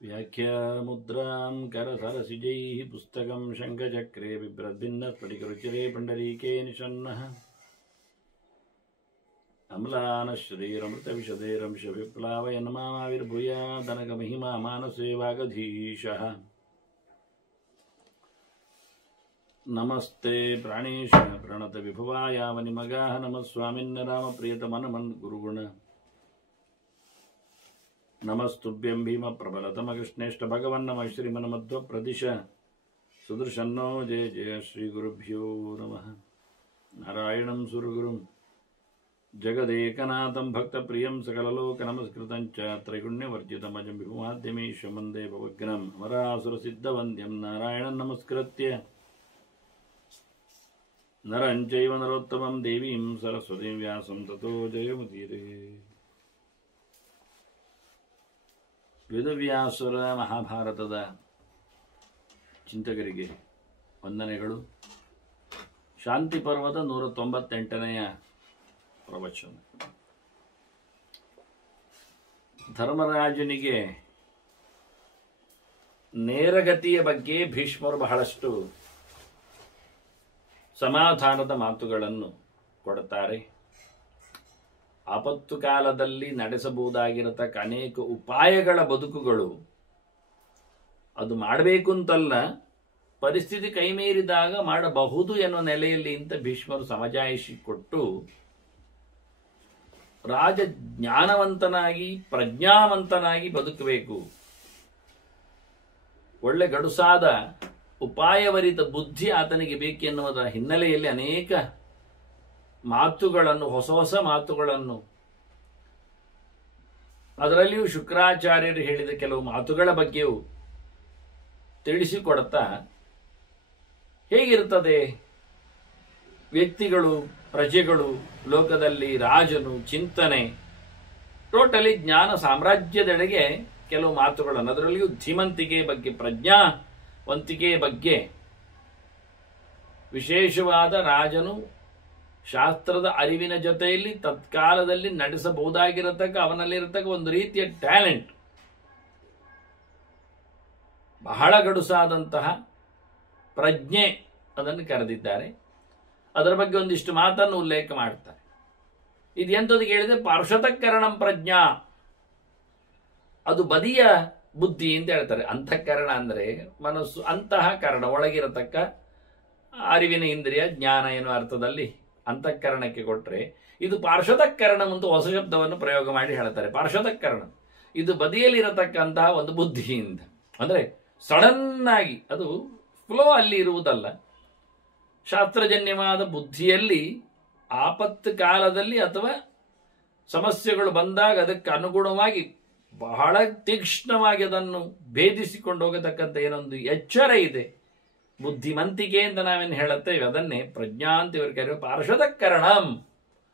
व्याख्यामुद्रां करसरसिजैः पुस्तकं शङ्खचक्रे बिभ्रद्भिन्नस्फटिकरुचिरे पुण्डरीके निषण्णः अम्लानश्रीरमृतविशदेरंशविप्लावयन् मामाविर्भूयादनकमहिमा मानसे वागधीशः नमस्ते प्राणेश प्रणतविभवायावनिमगाः नमः स्वामिन् रामप्रियतमनमन् गुरुगुण नमस्तुभ्यं भीमप्रबलतमकृष्णेष्ट भगवन् नमः श्रीमन्मध्वप्रदिश सुदर्शन्नो जय जय श्रीगुरुभ्यो नमः नारायणं सुरगुरुं जगदेकनाथं भक्तप्रियं सकललोकनमस्कृतं च त्रैगुण्यवर्जितमजं विभुमाद्यमीशं वन्दे भवग्नम् अमरासुरसिद्धवन्द्यं नारायणं नमस्कृत्य नरं चैव नरोत्तमं देवीं सरस्वतीं व्यासं ततो जयमुदीरये ವೇದವ್ಯಾಸರ ಮಹಾಭಾರತದ ಚಿಂತಕರಿಗೆ ವಂದನೆಗಳು. ಶಾಂತಿ ಪರ್ವದ 198ನೆಯ ಪ್ರವಚನ. ಧರ್ಮರಾಜನಿಗೆ ನೇರಗತಿಯ ಬಗ್ಗೆ ಭೀಷ್ಮರು ಬಹಳಷ್ಟು ಸಮಾಧಾನದ ಮಾತುಗಳನ್ನು ಕೊಡುತ್ತಾರೆ. ಆಪತ್ತು ಕಾಲದಲ್ಲಿ ನಡೆಸಬಹುದಾಗಿರತಕ್ಕ ಅನೇಕ ಉಪಾಯಗಳ ಬದುಕುಗಳು, ಅದು ಮಾಡಬೇಕು ಅಂತಲ್ಲ, ಪರಿಸ್ಥಿತಿ ಕೈಮೀರಿದಾಗ ಮಾಡಬಹುದು ಎನ್ನುವ ನೆಲೆಯಲ್ಲಿ ಇಂಥ ಭೀಷ್ಮರು ಸಮಜಾಯಿಷಿ ಕೊಟ್ಟು ರಾಜ ಜ್ಞಾನವಂತನಾಗಿ ಪ್ರಜ್ಞಾವಂತನಾಗಿ ಬದುಕಬೇಕು, ಒಳ್ಳೆ ಗಡುಸಾದ ಉಪಾಯವರಿತ ಬುದ್ಧಿ ಆತನಿಗೆ ಬೇಕೆನ್ನುವುದರ ಹಿನ್ನೆಲೆಯಲ್ಲಿ ಅನೇಕ ಮಾತುಗಳನ್ನು, ಹೊಸ ಹೊಸ ಮಾತುಗಳನ್ನು, ಅದರಲ್ಲಿಯೂ ಶುಕ್ರಾಚಾರ್ಯರು ಹೇಳಿದ ಕೆಲವು ಮಾತುಗಳ ಬಗ್ಗೆಯೂ ತಿಳಿಸಿಕೊಡುತ್ತಾ, ಹೇಗಿರುತ್ತದೆ ವ್ಯಕ್ತಿಗಳು, ಪ್ರಜೆಗಳು, ಲೋಕದಲ್ಲಿ ರಾಜನು, ಚಿಂತನೆ, ಟೋಟಲಿ ಜ್ಞಾನ ಸಾಮ್ರಾಜ್ಯದೆಡೆಗೆ ಕೆಲವು ಮಾತುಗಳನ್ನು, ಅದರಲ್ಲಿಯೂ ಧೀಮಂತಿಕೆ ಬಗ್ಗೆ, ಪ್ರಜ್ಞಾವಂತಿಕೆ ಬಗ್ಗೆ, ವಿಶೇಷವಾದ ರಾಜನು ಶಾಸ್ತ್ರದ ಅರಿವಿನ ಜೊತೆಯಲ್ಲಿ ತತ್ಕಾಲದಲ್ಲಿ ನಡೆಸಬಹುದಾಗಿರತಕ್ಕ ಅವನಲ್ಲಿರತಕ್ಕ ಒಂದು ರೀತಿಯ ಟ್ಯಾಲೆಂಟ್, ಬಹಳ ಗಡುಸಾದಂತಹ ಪ್ರಜ್ಞೆ, ಅದನ್ನು ಕರೆದಿದ್ದಾರೆ. ಅದರ ಬಗ್ಗೆ ಒಂದಿಷ್ಟು ಮಾತನ್ನು ಉಲ್ಲೇಖ ಮಾಡ್ತಾರೆ. ಇದು ಎಂಥದ್ದು ಕೇಳಿದ್ರೆ ಪಾರ್ಶ್ವತಃಕರಣಂ ಪ್ರಜ್ಞಾ, ಅದು ಬದಿಯ ಬುದ್ಧಿ ಅಂತ ಹೇಳ್ತಾರೆ. ಅಂತಃಕರಣ ಅಂದರೆ ಮನಸ್ಸು, ಅಂತಹ ಕರಣ ಒಳಗಿರತಕ್ಕ ಅರಿವಿನ ಇಂದ್ರಿಯ, ಜ್ಞಾನ ಎನ್ನುವ ಅರ್ಥದಲ್ಲಿ ಅಂತಃಕರಣಕ್ಕೆ ಕೊಟ್ಟರೆ, ಇದು ಪಾರ್ಶ್ವತಃಕರಣ ಅಂತ ಹೊಸ ಶಬ್ದವನ್ನು ಪ್ರಯೋಗ ಮಾಡಿ ಹೇಳ್ತಾರೆ. ಪಾರ್ಶ್ವತಃಕರಣ ಇದು ಬದಿಯಲ್ಲಿರತಕ್ಕಂತಹ ಒಂದು ಬುದ್ಧಿಯಿಂದ, ಅಂದರೆ ಸಡನ್ ಆಗಿ ಅದು ಫ್ಲೋ ಅಲ್ಲಿ ಇರುವುದಲ್ಲ, ಶಾಸ್ತ್ರಜನ್ಯವಾದ ಬುದ್ಧಿಯಲ್ಲಿ ಆಪತ್ತು ಕಾಲದಲ್ಲಿ ಅಥವಾ ಸಮಸ್ಯೆಗಳು ಬಂದಾಗ ಅದಕ್ಕೆ ಅನುಗುಣವಾಗಿ ಬಹಳ ತೀಕ್ಷ್ಣವಾಗಿ ಅದನ್ನು ಭೇದಿಸಿಕೊಂಡು ಹೋಗತಕ್ಕಂಥ ಏನೊಂದು ಎಚ್ಚರ ಇದೆ, ಬುದ್ಧಿಮಂತಿಕೆ ಅಂತ ನಾವೇನು ಹೇಳುತ್ತೇವೆ, ಅದನ್ನೇ ಪ್ರಜ್ಞಾ ಅಂತ ಇವರು ಕರೆಯುವ. ಪಾರ್ಶ್ವತಃಕರಣಂ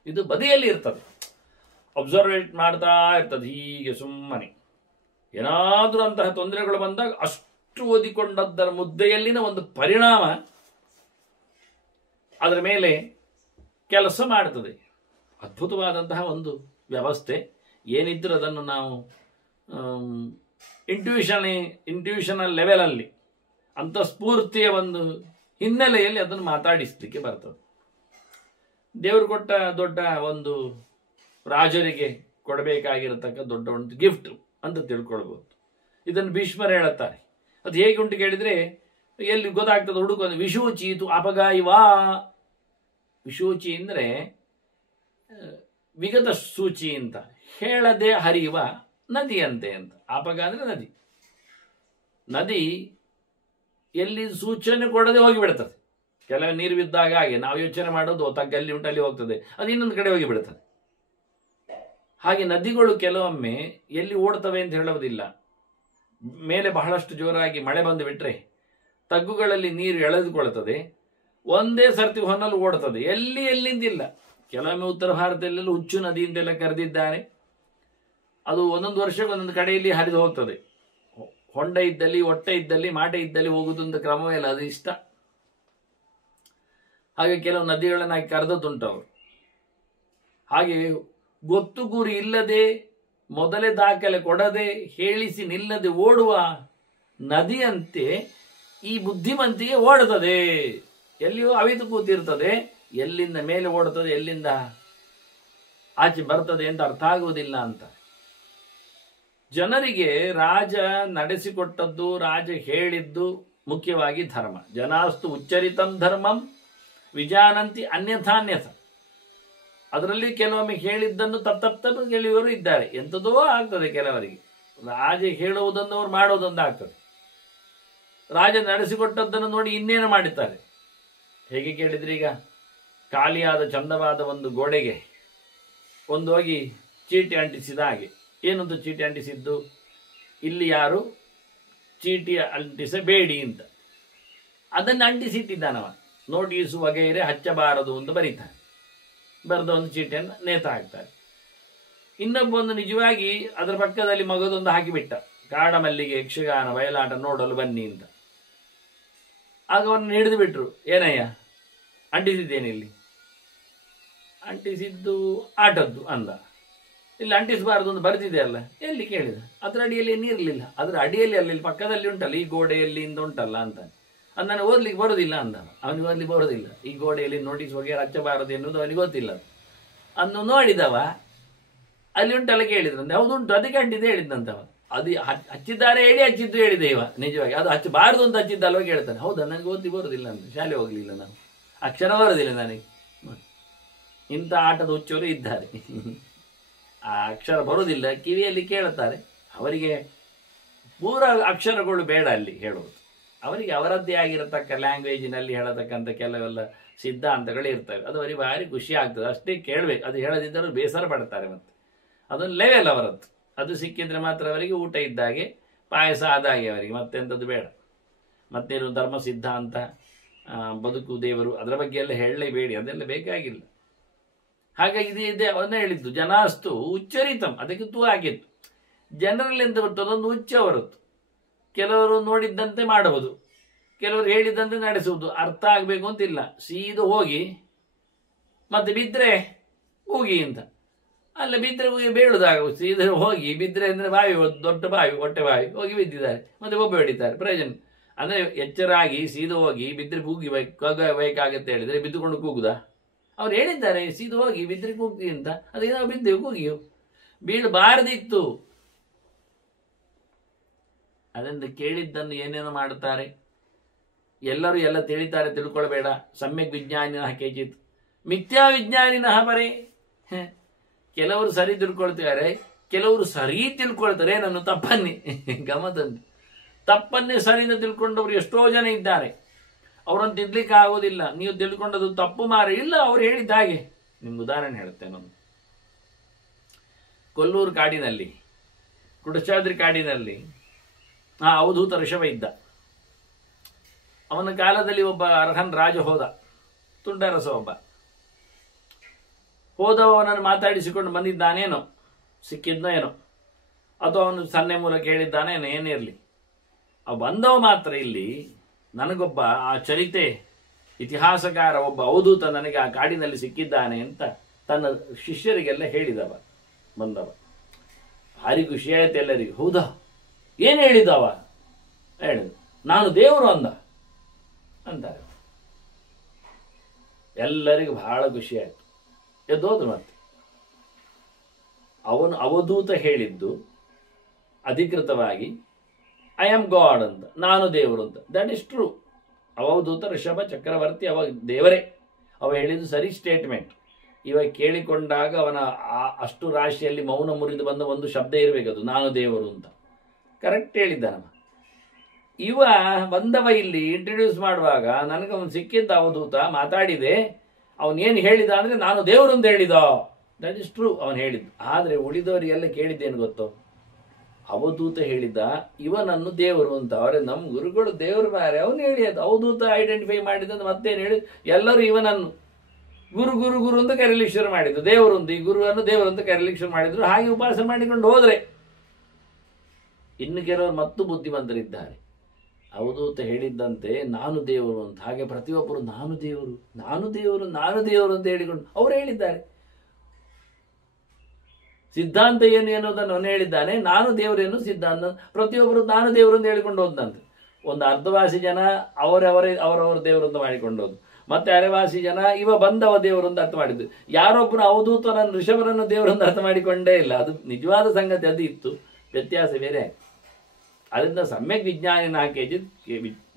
ಇದು ಬದಿಯಲ್ಲಿ ಇರ್ತದೆ, ಅಬ್ಸರ್ವೇಟ್ ಮಾಡ್ತಾ ಇರ್ತದೆ. ಹೀಗೆ ಸುಮ್ಮನೆ ಏನಾದರೂ ಅಂತಹ ತೊಂದರೆಗಳು ಬಂದಾಗ ಅಷ್ಟು ಓದಿಕೊಂಡದ್ದರ ಮುದ್ದೆಯಲ್ಲಿನ ಒಂದು ಪರಿಣಾಮ ಅದರ ಮೇಲೆ ಕೆಲಸ ಮಾಡ್ತದೆ. ಅದ್ಭುತವಾದಂತಹ ಒಂದು ವ್ಯವಸ್ಥೆ. ಏನಿದ್ರೂ ಅದನ್ನು ನಾವು ಇಂಟ್ಯೂಷನಲ್ ಲೆವೆಲಲ್ಲಿ, ಅಂತಃಸ್ಫೂರ್ತಿಯ ಒಂದು ಹಿನ್ನೆಲೆಯಲ್ಲಿ ಅದನ್ನು ಮಾತಾಡಿಸ್ಲಿಕ್ಕೆ ಬರ್ತದೆ. ದೇವರು ಕೊಟ್ಟ ದೊಡ್ಡ ಒಂದು, ರಾಜರಿಗೆ ಕೊಡಬೇಕಾಗಿರತಕ್ಕ ದೊಡ್ಡ ಒಂದು ಗಿಫ್ಟ್ ಅಂತ ತಿಳ್ಕೊಳ್ಬೋದು. ಇದನ್ನು ಭೀಷ್ಮರು ಹೇಳುತ್ತಾರೆ. ಅದು ಹೇಗೆ ಉಂಟು ಕೇಳಿದರೆ, ಎಲ್ಲಿ ಗೊತ್ತಾಗ್ತದೆ ಹುಡುಕೊಂಡು, ವಿಶೂಚಿ ತು ಅಪಗಾಯಿವಾ. ವಿಶೂಚಿ ಅಂದರೆ ವಿಗತ ಸೂಚಿ ಅಂತ, ಹೇಳದೆ ಹರಿಯುವ ನದಿಯಂತೆ ಅಂತ. ಅಪಗ ಅಂದರೆ ನದಿ. ನದಿ ಎಲ್ಲಿ ಸೂಚನೆ ಕೊಡದೆ ಹೋಗಿಬಿಡ್ತದೆ. ಕೆಲವು ನೀರು ಬಿದ್ದಾಗ ಹಾಗೆ ನಾವು ಯೋಚನೆ ಮಾಡೋದು ತಗ್ಗಲ್ಲಿ ಉಂಟಲ್ಲಿ ಹೋಗ್ತದೆ, ಅದು ಇನ್ನೊಂದು ಕಡೆ ಹೋಗಿಬಿಡ್ತದೆ. ಹಾಗೆ ನದಿಗಳು ಕೆಲವೊಮ್ಮೆ ಎಲ್ಲಿ ಓಡ್ತವೆ ಅಂತ ಹೇಳೋದಿಲ್ಲ. ಮೇಲೆ ಬಹಳಷ್ಟು ಜೋರಾಗಿ ಮಳೆ ಬಂದು ಬಿಟ್ರೆ ತಗ್ಗುಗಳಲ್ಲಿ ನೀರು ಎಳೆದುಕೊಳ್ತದೆ, ಒಂದೇ ಸರ್ತಿ ಹೊನ್ನಲು ಓಡ್ತದೆ, ಎಲ್ಲಿಂದಿಲ್ಲ. ಕೆಲವೊಮ್ಮೆ ಉತ್ತರ ಭಾರತದಲ್ಲೆಲ್ಲ ಹುಚ್ಚು ನದಿ ಅಂತೆಲ್ಲ ಕರೆದಿದ್ದಾರೆ. ಅದು ಒಂದೊಂದು ವರ್ಷಕ್ಕೆ ಒಂದೊಂದು ಕಡೆಯಲ್ಲಿ ಹರಿದು ಹೋಗ್ತದೆ. ಹೊಂಡ ಇದ್ದಲ್ಲಿ, ಹೊಟ್ಟೆ ಇದ್ದಲ್ಲಿ, ಮಾಟೆ ಇದ್ದಲ್ಲಿ ಹೋಗುವುದೊಂದು ಕ್ರಮವೇ ಇಲ್ಲ, ಅದು ಇಷ್ಟ. ಹಾಗೆ ಕೆಲವು ನದಿಗಳನ್ನಾಗಿ ಕರೆದದ್ದುಂಟು ಅವರು. ಹಾಗೆ ಗೊತ್ತು ಗುರಿ ಇಲ್ಲದೆ ಮೊದಲೇ ದಾಖಲೆ ಕೊಡದೆ ಹೇಳಿಸಿ ನಿಲ್ಲದೆ ಓಡುವ ನದಿಯಂತೆ ಈ ಬುದ್ಧಿವಂತಿಗೆ ಓಡುತ್ತದೆ. ಎಲ್ಲಿಯೋ ಅವಿತು ಕೂತಿರ್ತದೆ, ಎಲ್ಲಿಂದ ಮೇಲೆ ಓಡುತ್ತದೆ, ಎಲ್ಲಿಂದ ಆಚೆ ಬರ್ತದೆ ಅಂತ ಅರ್ಥ ಆಗುವುದಿಲ್ಲ ಅಂತ. ಜನರಿಗೆ ರಾಜ ನಡೆಸಿಕೊಟ್ಟದ್ದು, ರಾಜ ಹೇಳಿದ್ದು ಮುಖ್ಯವಾಗಿ ಧರ್ಮ. ಜನಾಸ್ತು ಉಚ್ಚರಿತಂ ಧರ್ಮಂ ವಿಜಾನಂತಿ ಅನ್ಯಥಾನ್ಯಥ. ಅದರಲ್ಲಿ ಕೆಲವೊಮ್ಮೆ ಹೇಳಿದ್ದನ್ನು ತಪ್ಪು ಕೇಳುವವರು ಇದ್ದಾರೆ. ಎಂಥದೋ ಆಗ್ತದೆ ಕೆಲವರಿಗೆ. ರಾಜ ಹೇಳುವುದನ್ನು ಅವರು ಮಾಡೋದೊಂದು ಆಗ್ತದೆ. ರಾಜ ನಡೆಸಿಕೊಟ್ಟದ್ದನ್ನು ನೋಡಿ ಇನ್ನೇನು ಮಾಡುತ್ತಾರೆ. ಹೇಗೆ ಕೇಳಿದ್ರೆ, ಈಗ ಖಾಲಿಯಾದ ಚಂದವಾದ ಒಂದು ಗೋಡೆಗೆ ಒಂದು ಹೋಗಿ ಚೀಟಿ ಅಂಟಿಸಿದ ಹಾಗೆ. ಏನಂತ ಚೀಟಿ ಅಂಟಿಸಿದ್ದು? ಇಲ್ಲಿ ಯಾರು ಚೀಟಿ ಅಂಟಿಸಬೇಡಿ ಅಂತ. ಅದನ್ನು ಅಂಟಿಸಿಟ್ಟಿದ್ದಾನವ. ನೋಟಿಸು ವಗೈರೆ ಹಚ್ಚಬಾರದು ಅಂತ ಬರೀತಾನೆ. ಬರೆದ ಒಂದು ಚೀಟಿಯನ್ನು ನೇತ ಹಾಕ್ತಾರೆ. ಇನ್ನೊಬ್ಬೊಂದು ನಿಜವಾಗಿ ಅದರ ಪಕ್ಕದಲ್ಲಿ ಮಗದೊಂದು ಹಾಕಿಬಿಟ್ಟ, ಕಾಡಮಲ್ಲಿಗೆ ಯಕ್ಷಗಾನ ಬಯಲಾಟ ನೋಡಲು ಬನ್ನಿ ಅಂತ. ಆಗ ಅವನ್ನ ಹಿಡಿದು ಬಿಟ್ರು. ಏನಯ್ಯ ಅಂಟಿಸಿದ್ದೇನೆ? ಇಲ್ಲಿ ಅಂಟಿಸಿದ್ದು ಆಟದ್ದು ಅಂದ. ಇಲ್ಲಿ ಅಂಟಿಸಬಾರದು ಅಂತ ಬರೆದಿದೆ ಅಲ್ಲ. ಎಲ್ಲಿ ಕೇಳಿದ? ಅದರ ಅಡಿಯಲ್ಲಿ ಏನಿರಲಿಲ್ಲ. ಅದರ ಅಡಿಯಲ್ಲಿ ಅಲ್ಲಿ ಪಕ್ಕದಲ್ಲಿ ಉಂಟಲ್ಲ, ಈ ಗೋಡೆಯಲ್ಲಿ ಇಂದ ಉಂಟಲ್ಲ ಅಂತ. ಅದು ನನಗೆ ಓದ್ಲಿಕ್ಕೆ ಬರೋದಿಲ್ಲ ಅಂದ. ಅವನಿಗೆ ಓದ್ಲಿಕ್ಕೆ ಬರೋದಿಲ್ಲ. ಈ ಗೋಡೆಯಲ್ಲಿ ನೋಟಿಸ್ ವಗೇರೆ ಹಚ್ಚಬಾರದು ಎನ್ನುವುದು ಅವನಿಗೆ ಗೊತ್ತಿಲ್ಲ. ಅನ್ನು ನೋಡಿದವ ಅಲ್ಲಿ ಉಂಟಲ್ಲ ಕೇಳಿದ್ರಂತೆ. ಹೌದುಂಟು, ಅದಕ್ಕೆ ಅಂಟಿದೆ ಹೇಳಿದ್ದಂತವ. ಅದು ಹಚ್ಚಿದ್ದಾರೆ ಹೇಳಿ ಹಚ್ಚಿದ್ದು ಹೇಳಿದೆ ಇವ. ನಿಜವಾಗಿ ಅದು ಹಚ್ಚಬಾರದು ಅಂತ ಹಚ್ಚಿದ್ದಲ್ವ ಕೇಳ್ತಾನೆ. ಹೌದಾ, ನನಗೆ ಓದಿ ಬರೋದಿಲ್ಲ ಅಂತ. ಶಾಲೆ ಹೋಗ್ಲಿಲ್ಲ ನಾನು, ಅಕ್ಷರ ಬರೋದಿಲ್ಲ ನನಗೆ. ಇಂಥ ಆಟದ ಹುಚ್ಚವರು ಇದ್ದಾರೆ. ಆ ಅಕ್ಷರ ಬರೋದಿಲ್ಲ, ಕಿವಿಯಲ್ಲಿ ಕೇಳುತ್ತಾರೆ. ಅವರಿಗೆ ಪೂರ ಅಕ್ಷರಗಳು ಬೇಡ ಅಲ್ಲಿ ಹೇಳುವುದು. ಅವರಿಗೆ ಅವರದ್ದೇ ಆಗಿರತಕ್ಕ ಲ್ಯಾಂಗ್ವೇಜಿನಲ್ಲಿ ಹೇಳತಕ್ಕಂಥ ಕೆಲವೆಲ್ಲ ಸಿದ್ಧಾಂತಗಳು ಇರ್ತವೆ. ಅದು ಅವರಿಗೆ ಭಾರಿ ಖುಷಿ ಆಗ್ತದೆ. ಅಷ್ಟೇ ಕೇಳಬೇಕು. ಅದು ಹೇಳದಿದ್ದರೂ ಬೇಸರ ಪಡ್ತಾರೆ. ಮತ್ತೆ ಅದೊಂದು ಲೆವೆಲ್ ಅವರದ್ದು. ಅದು ಸಿಕ್ಕಿದ್ರೆ ಮಾತ್ರ ಅವರಿಗೆ ಊಟ ಇದ್ದಾಗೆ, ಪಾಯಸ ಆದಾಗೆ ಅವರಿಗೆ. ಮತ್ತೆಂಥದ್ದು ಬೇಡ. ಮತ್ತೇನು ಧರ್ಮ ಸಿದ್ಧಾಂತ, ಬದುಕು, ದೇವರು, ಅದರ ಬಗ್ಗೆ ಎಲ್ಲ ಹೇಳಲೇಬೇಡಿ. ಅದೆಲ್ಲ ಬೇಕಾಗಿಲ್ಲ. ಹಾಗಾಗಿ ಇದೆ ಅವನ್ನೇ ಹೇಳಿದ್ದು. ಜನಾಸ್ತು ಉಚ್ಚರಿತಂ, ಅದಕ್ಕೆ ತೂ ಆಗಿತ್ತು. ಜನರಲ್ಲಿ ಎಂತ ಬರ್ತದೆ, ಅದೊಂದು ಹುಚ್ಚ ಹೊರತು. ಕೆಲವರು ನೋಡಿದ್ದಂತೆ ಮಾಡುವುದು, ಕೆಲವರು ಹೇಳಿದಂತೆ ನಡೆಸುವುದು. ಅರ್ಥ ಆಗಬೇಕು ಅಂತಿಲ್ಲ. ಸೀದು ಹೋಗಿ ಮತ್ತೆ ಬಿದ್ದರೆ ಹೋಗಿ ಅಂತ. ಅಲ್ಲ, ಬಿದ್ದರೆ ಬೀಳುದಾಗ ಸೀದ ಹೋಗಿ ಬಿದ್ದರೆ ಅಂದರೆ ಬಾವಿ, ದೊಡ್ಡ ಬಾವಿ, ಹೊಟ್ಟೆ ಬಾವಿ ಹೋಗಿ ಬಿದ್ದಿದ್ದಾರೆ. ಮತ್ತೆ ಒಬ್ಬ ಹಿಡಿತಾರೆ. ಪ್ರಯೋಜನ ಅಂದರೆ ಎಚ್ಚರಾಗಿ ಸೀದು ಹೋಗಿ ಬಿದ್ದರೆ ಕೂಗಬೇಕಾಗತ್ತೆ ಹೇಳಿದರೆ ಬಿದ್ದುಕೊಂಡು ಕೂಗುದಾ? ಅವ್ರು ಹೇಳಿದ್ದಾರೆ ಸೀದು ಹೋಗಿ ಬಿದ್ದರೆ ಕೂಗಿ ಅಂತ. ಅದಕ್ಕೆ ನಾವು ಬಿದ್ದೆವು, ಕೂಗಿಯು. ಬೀಳಬಾರದಿತ್ತು. ಅದರಿಂದ ಕೇಳಿದ್ದನ್ನು ಏನೇನು ಮಾಡುತ್ತಾರೆ. ಎಲ್ಲರೂ ಎಲ್ಲ ತಿಳಿತಾರೆ, ತಿಳ್ಕೊಳ್ಬೇಡ. ಸಮ್ಯಕ್ ವಿಜ್ಞಾನಿನಃ ಕೇಚಿತ್ ಮಿಥ್ಯಾ ವಿಜ್ಞಾನಿನಃ ಪರೇ. ಕೆಲವರು ಸರಿ ತಿಳ್ಕೊಳ್ತಾರೆ, ಕೆಲವರು ಸರಿ ತಿಳ್ಕೊಳ್ತಾರೆ ನನ್ನ ತಪ್ಪನ್ನೇ. ಗಮತಂದು ತಪ್ಪನ್ನೇ ಸರಿಯಿಂದ ತಿಳ್ಕೊಂಡವರು ಎಷ್ಟೋ ಜನ ಇದ್ದಾರೆ. ಅವರನ್ನು ತಿದ್ಲಿಕ್ಕೆ ಆಗೋದಿಲ್ಲ. ನೀವು ತಿಳ್ಕೊಂಡದ್ದು ತಪ್ಪು ಮಾರ. ಇಲ್ಲ, ಅವ್ರು ಹೇಳಿದ್ದ ಹಾಗೆ. ನಿಮ್ಗೆ ಉದಾಹರಣೆ ಹೇಳುತ್ತೇನೆ ನಾನು. ಕೊಲ್ಲೂರು ಕಾಡಿನಲ್ಲಿ, ಕುಡಚಾದ್ರಿ ಕಾಡಿನಲ್ಲಿ ಅವಧೂತ ಋಷಭ ಇದ್ದ. ಅವನ ಕಾಲದಲ್ಲಿ ಒಬ್ಬ ಅರ್ಹನ್ ರಾಜ ಹೋದ. ತುಂಡರಸ ಒಬ್ಬ ಹೋದವನನ್ನು ಮಾತಾಡಿಸಿಕೊಂಡು ಬಂದಿದ್ದಾನೇನೋ, ಸಿಕ್ಕಿದ್ನೋ ಏನೋ, ಅಥವಾ ಅವನು ಸನ್ನೆ ಮೂಲಕ ಹೇಳಿದ್ದಾನೇನೋ, ಏನಿರಲಿ. ಅವ ಬಂದವ ಮಾತ್ರ ಇಲ್ಲಿ ನನಗೊಬ್ಬ ಆ ಚರಿತೆ ಇತಿಹಾಸಕಾರ ಒಬ್ಬ ಅವಧೂತ ನನಗೆ ಆ ಕಾಡಿನಲ್ಲಿ ಸಿಕ್ಕಿದ್ದಾನೆ ಅಂತ ತನ್ನ ಶಿಷ್ಯರಿಗೆಲ್ಲ ಹೇಳಿದವ. ಬಂದವ ಭಾರಿ ಖುಷಿಯಾಯ್ತು ಎಲ್ಲರಿಗೂ. ಹೌದಾ, ಏನು ಹೇಳಿದವ? ಹೇಳಿದ, ನಾನು ದೇವರು ಅಂದ ಅಂತಾರೆ. ಎಲ್ಲರಿಗೂ ಬಹಳ ಖುಷಿಯಾಯಿತು. ಎದ್ದೋದ್ರು. ಮತ್ತೆ ಅವನು ಅವಧೂತ ಹೇಳಿದ್ದು ಅಧಿಕೃತವಾಗಿ ಐ ಆಮ್ ಗಾಡ್ ಅಂತ, ನಾನು ದೇವರು ಅಂತ. That is true. ಅವಧೂತ ಋಷಭ ಚಕ್ರವರ್ತಿ ಅವ ದೇವರೇ. ಅವ ಹೇಳಿದ್ದು ಸರಿ ಸ್ಟೇಟ್ಮೆಂಟ್. ಇವಾಗ ಕೇಳಿಕೊಂಡಾಗ ಅವನ ಅಷ್ಟು ರಾಶಿಯಲ್ಲಿ ಮೌನ ಮುರಿದು ಬಂದ ಒಂದು ಶಬ್ದ ಇರಬೇಕದು, ನಾನು ದೇವರು ಅಂತ. ಕರೆಕ್ಟ್ ಹೇಳಿದ್ದಾನ. ಇವ ಬಂದವ ಇಲ್ಲಿ ಇಂಟ್ರಡ್ಯೂಸ್ ಮಾಡುವಾಗ ನನಗೆ ಅವನು ಸಿಕ್ಕಿದ್ದ ಅವಧೂತ ಮಾತಾಡಿದೆ. ಅವನೇನು ಹೇಳಿದ ಅಂದರೆ ನಾನು ದೇವರು ಅಂತ ಹೇಳಿದ. ದಟ್ ಇಸ್ ಟ್ರೂ, ಅವನು ಹೇಳಿದ್ದು. ಆದರೆ ಉಳಿದವರಿಗೆಲ್ಲ ಕೇಳಿದ್ದೇನು ಗೊತ್ತೋ, ಅವಧೂತ ಹೇಳಿದ್ದ ಇವನನ್ನು ದೇವರು ಅಂತ. ಅವರೇ ನಮ್ಮ ಗುರುಗಳು ದೇವರು ಮಾರೆ. ಅವನು ಹೇಳಿ ಅದು ಅವಧೂತ ಐಡೆಂಟಿಫೈ ಮಾಡಿದಂತ ಮತ್ತೇನು ಹೇಳಿ ಎಲ್ಲರೂ ಇವನನ್ನು ಗುರು ಗುರು ಗುರು ಅಂತ ಕರೀಲಿಕ್ಕೆ ಶುರು ಮಾಡಿದ್ರು. ದೇವರು ಅಂತ, ಈ ಗುರುವನ್ನು ದೇವರು ಅಂತ ಕರೀಲಿಕ್ಕೆ ಶುರು ಮಾಡಿದ್ರು. ಹಾಗೆ ಉಪಾಸನೆ ಮಾಡಿಕೊಂಡು ಹೋದ್ರೆ. ಇನ್ನು ಕೆಲವರು ಮತ್ತು ಬುದ್ಧಿವಂತರಿದ್ದಾರೆ. ಅವಧೂತ ಹೇಳಿದ್ದಂತೆ ನಾನು ದೇವರು ಅಂತ. ಹಾಗೆ ಪ್ರತಿಯೊಬ್ಬರು ನಾನು ದೇವರು, ನಾನು ದೇವರು, ನಾನು ದೇವರು ಅಂತ ಹೇಳಿಕೊಂಡು ಅವರು ಹೇಳಿದ್ದಾರೆ. ಸಿದ್ಧಾಂತ ಏನು ಎನ್ನುವುದನ್ನು ಅವನು ಹೇಳಿದ್ದಾನೆ. ನಾನು ದೇವರೇನು ಸಿದ್ಧಾಂತ, ಪ್ರತಿಯೊಬ್ಬರು ನಾನು ದೇವರು ಅಂತ ಹೇಳಿಕೊಂಡು ಹೋದಂತೆ. ಒಂದು ಅರ್ಧವಾಸಿ ಜನ ಅವರವರ ದೇವರು ಅಂತ ಮಾಡಿಕೊಂಡು ಹೋದ್ರು. ಮತ್ತೆ ಅರೆವಾಸಿ ಜನ ಇವ ಬಂದವ ದೇವರು ಅಂತ ಅರ್ಥ ಮಾಡಿದ್ದು. ಯಾರೊಬ್ಬರು ಅವಧೂತನನ್ನು ಋಷಭರನ್ನು ದೇವರು ಅಂತ ಅರ್ಥ ಮಾಡಿಕೊಂಡೇ ಇಲ್ಲ. ಅದು ನಿಜವಾದ ಸಂಗತಿ ಅದು ಇತ್ತು, ವ್ಯತ್ಯಾಸ ಬೇರೆ. ಅದರಿಂದ ಸಮ್ಯಕ್ ವಿಜ್ಞಾನಿನ ಹಾಕಿ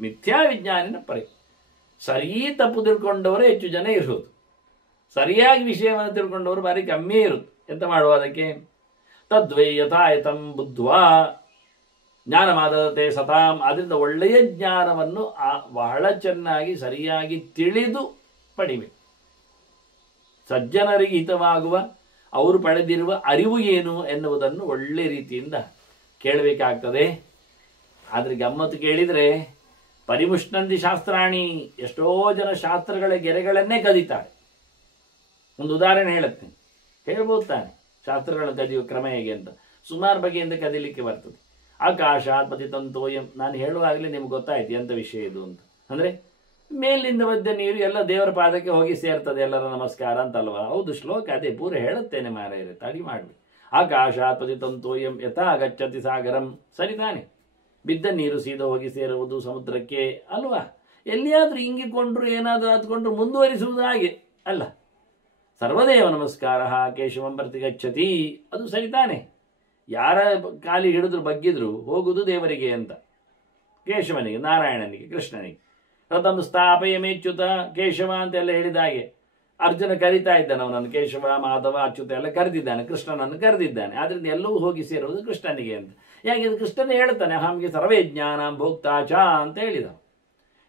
ಮಿಥ್ಯಾ ವಿಜ್ಞಾನಿನ ಪರಿ. ಸರಿ ತಪ್ಪು ತಿಳ್ಕೊಂಡವರೇ ಹೆಚ್ಚು ಜನ ಇರೋದು, ಸರಿಯಾಗಿ ವಿಷಯವನ್ನು ತಿಳ್ಕೊಂಡವರು ಭಾರಿ ಕಮ್ಮಿ ಇರುತ್ತೆ. ಎಂತ ಮಾಡುವ ಅದಕ್ಕೆ? ತದ್ವೈ ಯಥಾಯತಂ ಬುದ್ಧ್ವಾ ಜ್ಞಾನಮಾದತೆ ಸತಾಂ. ಅದರಿಂದ ಒಳ್ಳೆಯ ಜ್ಞಾನವನ್ನು ಬಹಳ ಚೆನ್ನಾಗಿ ಸರಿಯಾಗಿ ತಿಳಿದು ಪಡಿಬೇಕು. ಸಜ್ಜನರಿಗೆ ಹಿತವಾಗುವ ಅವರು ಪಡೆದಿರುವ ಅರಿವು ಏನು ಎನ್ನುವುದನ್ನು ಒಳ್ಳೆ ರೀತಿಯಿಂದ ಕೇಳಬೇಕಾಗ್ತದೆ. ಆದರೆ ಗಮ್ಮತ್ತು ಕೇಳಿದರೆ ಪರಿಮುಷ್ಣಂದಿ ಶಾಸ್ತ್ರಾಣಿ, ಎಷ್ಟೋ ಜನ ಶಾಸ್ತ್ರಗಳ ಗೆರೆಗಳನ್ನೇ ಕದೀತಾರೆ. ಒಂದು ಉದಾಹರಣೆ ಹೇಳುತ್ತೆ, ಹೇಳ್ಬೋದು ತಾನೆ ಶಾಸ್ತ್ರಗಳನ್ನು ಕದಿಯುವ ಕ್ರಮ ಹೇಗೆ ಅಂತ. ಸುಮಾರು ಬಗೆಯಿಂದ ಕದೀಲಿಕ್ಕೆ ಬರ್ತದೆ. ಆಕಾಶಾತ್ ಪತಿತಂತೋಯಂ, ನಾನು ಹೇಳುವಾಗಲೇ ನಿಮ್ಗೆ ಗೊತ್ತಾಯ್ತು ಎಂಥ ವಿಷಯ ಇದು ಅಂತ. ಅಂದರೆ ಮೇಲಿಂದ ಒದ್ದ ನೀರು ಎಲ್ಲ ದೇವರ ಪಾದಕ್ಕೆ ಹೋಗಿ ಸೇರ್ತದೆ, ಎಲ್ಲರ ನಮಸ್ಕಾರ ಅಂತಲ್ವಾ? ಹೌದು, ಶ್ಲೋಕ ಅದೇ, ಪೂರ ಹೇಳುತ್ತೇನೆ ಮಾರಾಯರೆ, ತಡಿ ಮಾಡಿ. ಆಕಾಶಾತ್ ಪತಿತಂತೋಯಂ ಯಥಾ ಗಚ್ಚತಿ ಸಾಗರಂ, ಸರಿ ತಾನೆ? ಬಿದ್ದ ನೀರು ಸೀದಾ ಹೋಗಿ ಸೇರುವುದು ಸಮುದ್ರಕ್ಕೆ ಅಲ್ವಾ? ಎಲ್ಲಿಯಾದ್ರೂ ಇಂಗಿಕೊಂಡ್ರು ಏನಾದರೂ ಹತ್ಕೊಂಡ್ರು ಮುಂದುವರಿಸುವುದು ಹಾಗೆ ಅಲ್ಲ. ಸರ್ವದೇವ ನಮಸ್ಕಾರ ಕೇಶವಂ ಪ್ರತಿ ಗಚ್ಚತಿ, ಅದು ಸರಿ ತಾನೆ? ಯಾರ ಕಾಲಿಗೆ ಹಿಡಿದ್ರು ಬಗ್ಗಿದ್ರು ಹೋಗುವುದು ದೇವರಿಗೆ ಅಂತ, ಕೇಶವನಿಗೆ, ನಾರಾಯಣನಿಗೆ, ಕೃಷ್ಣನಿಗೆ. ರಥಂ ಸ್ಥಾಪಯ ಮೇಚ್ಯುತ ಕೇಶವ ಅಂತೆಲ್ಲ ಹೇಳಿದ ಹಾಗೆ ಅರ್ಜುನ ಕರೀತಾ ಇದ್ದಾನೆ ಅವನನ್ನು, ಕೇಶವ ಮಾಧವ ಅಚ್ಯುತ ಎಲ್ಲ ಕರೆದಿದ್ದಾನೆ, ಕೃಷ್ಣನನ್ನು ಕರೆದಿದ್ದಾನೆ. ಆದ್ರಿಂದ ಎಲ್ಲವೂ ಹೋಗಿ ಸೇರುವುದು ಕೃಷ್ಣನಿಗೆ ಅಂತ. ಯಾಕೆ ಕೃಷ್ಣನೇ ಹೇಳ್ತಾನೆ, ಅಹಂಗೆ ಸರ್ವೇ ಜ್ಞಾನ ಭೋಕ್ತಾಚ ಅಂತ ಹೇಳಿದ.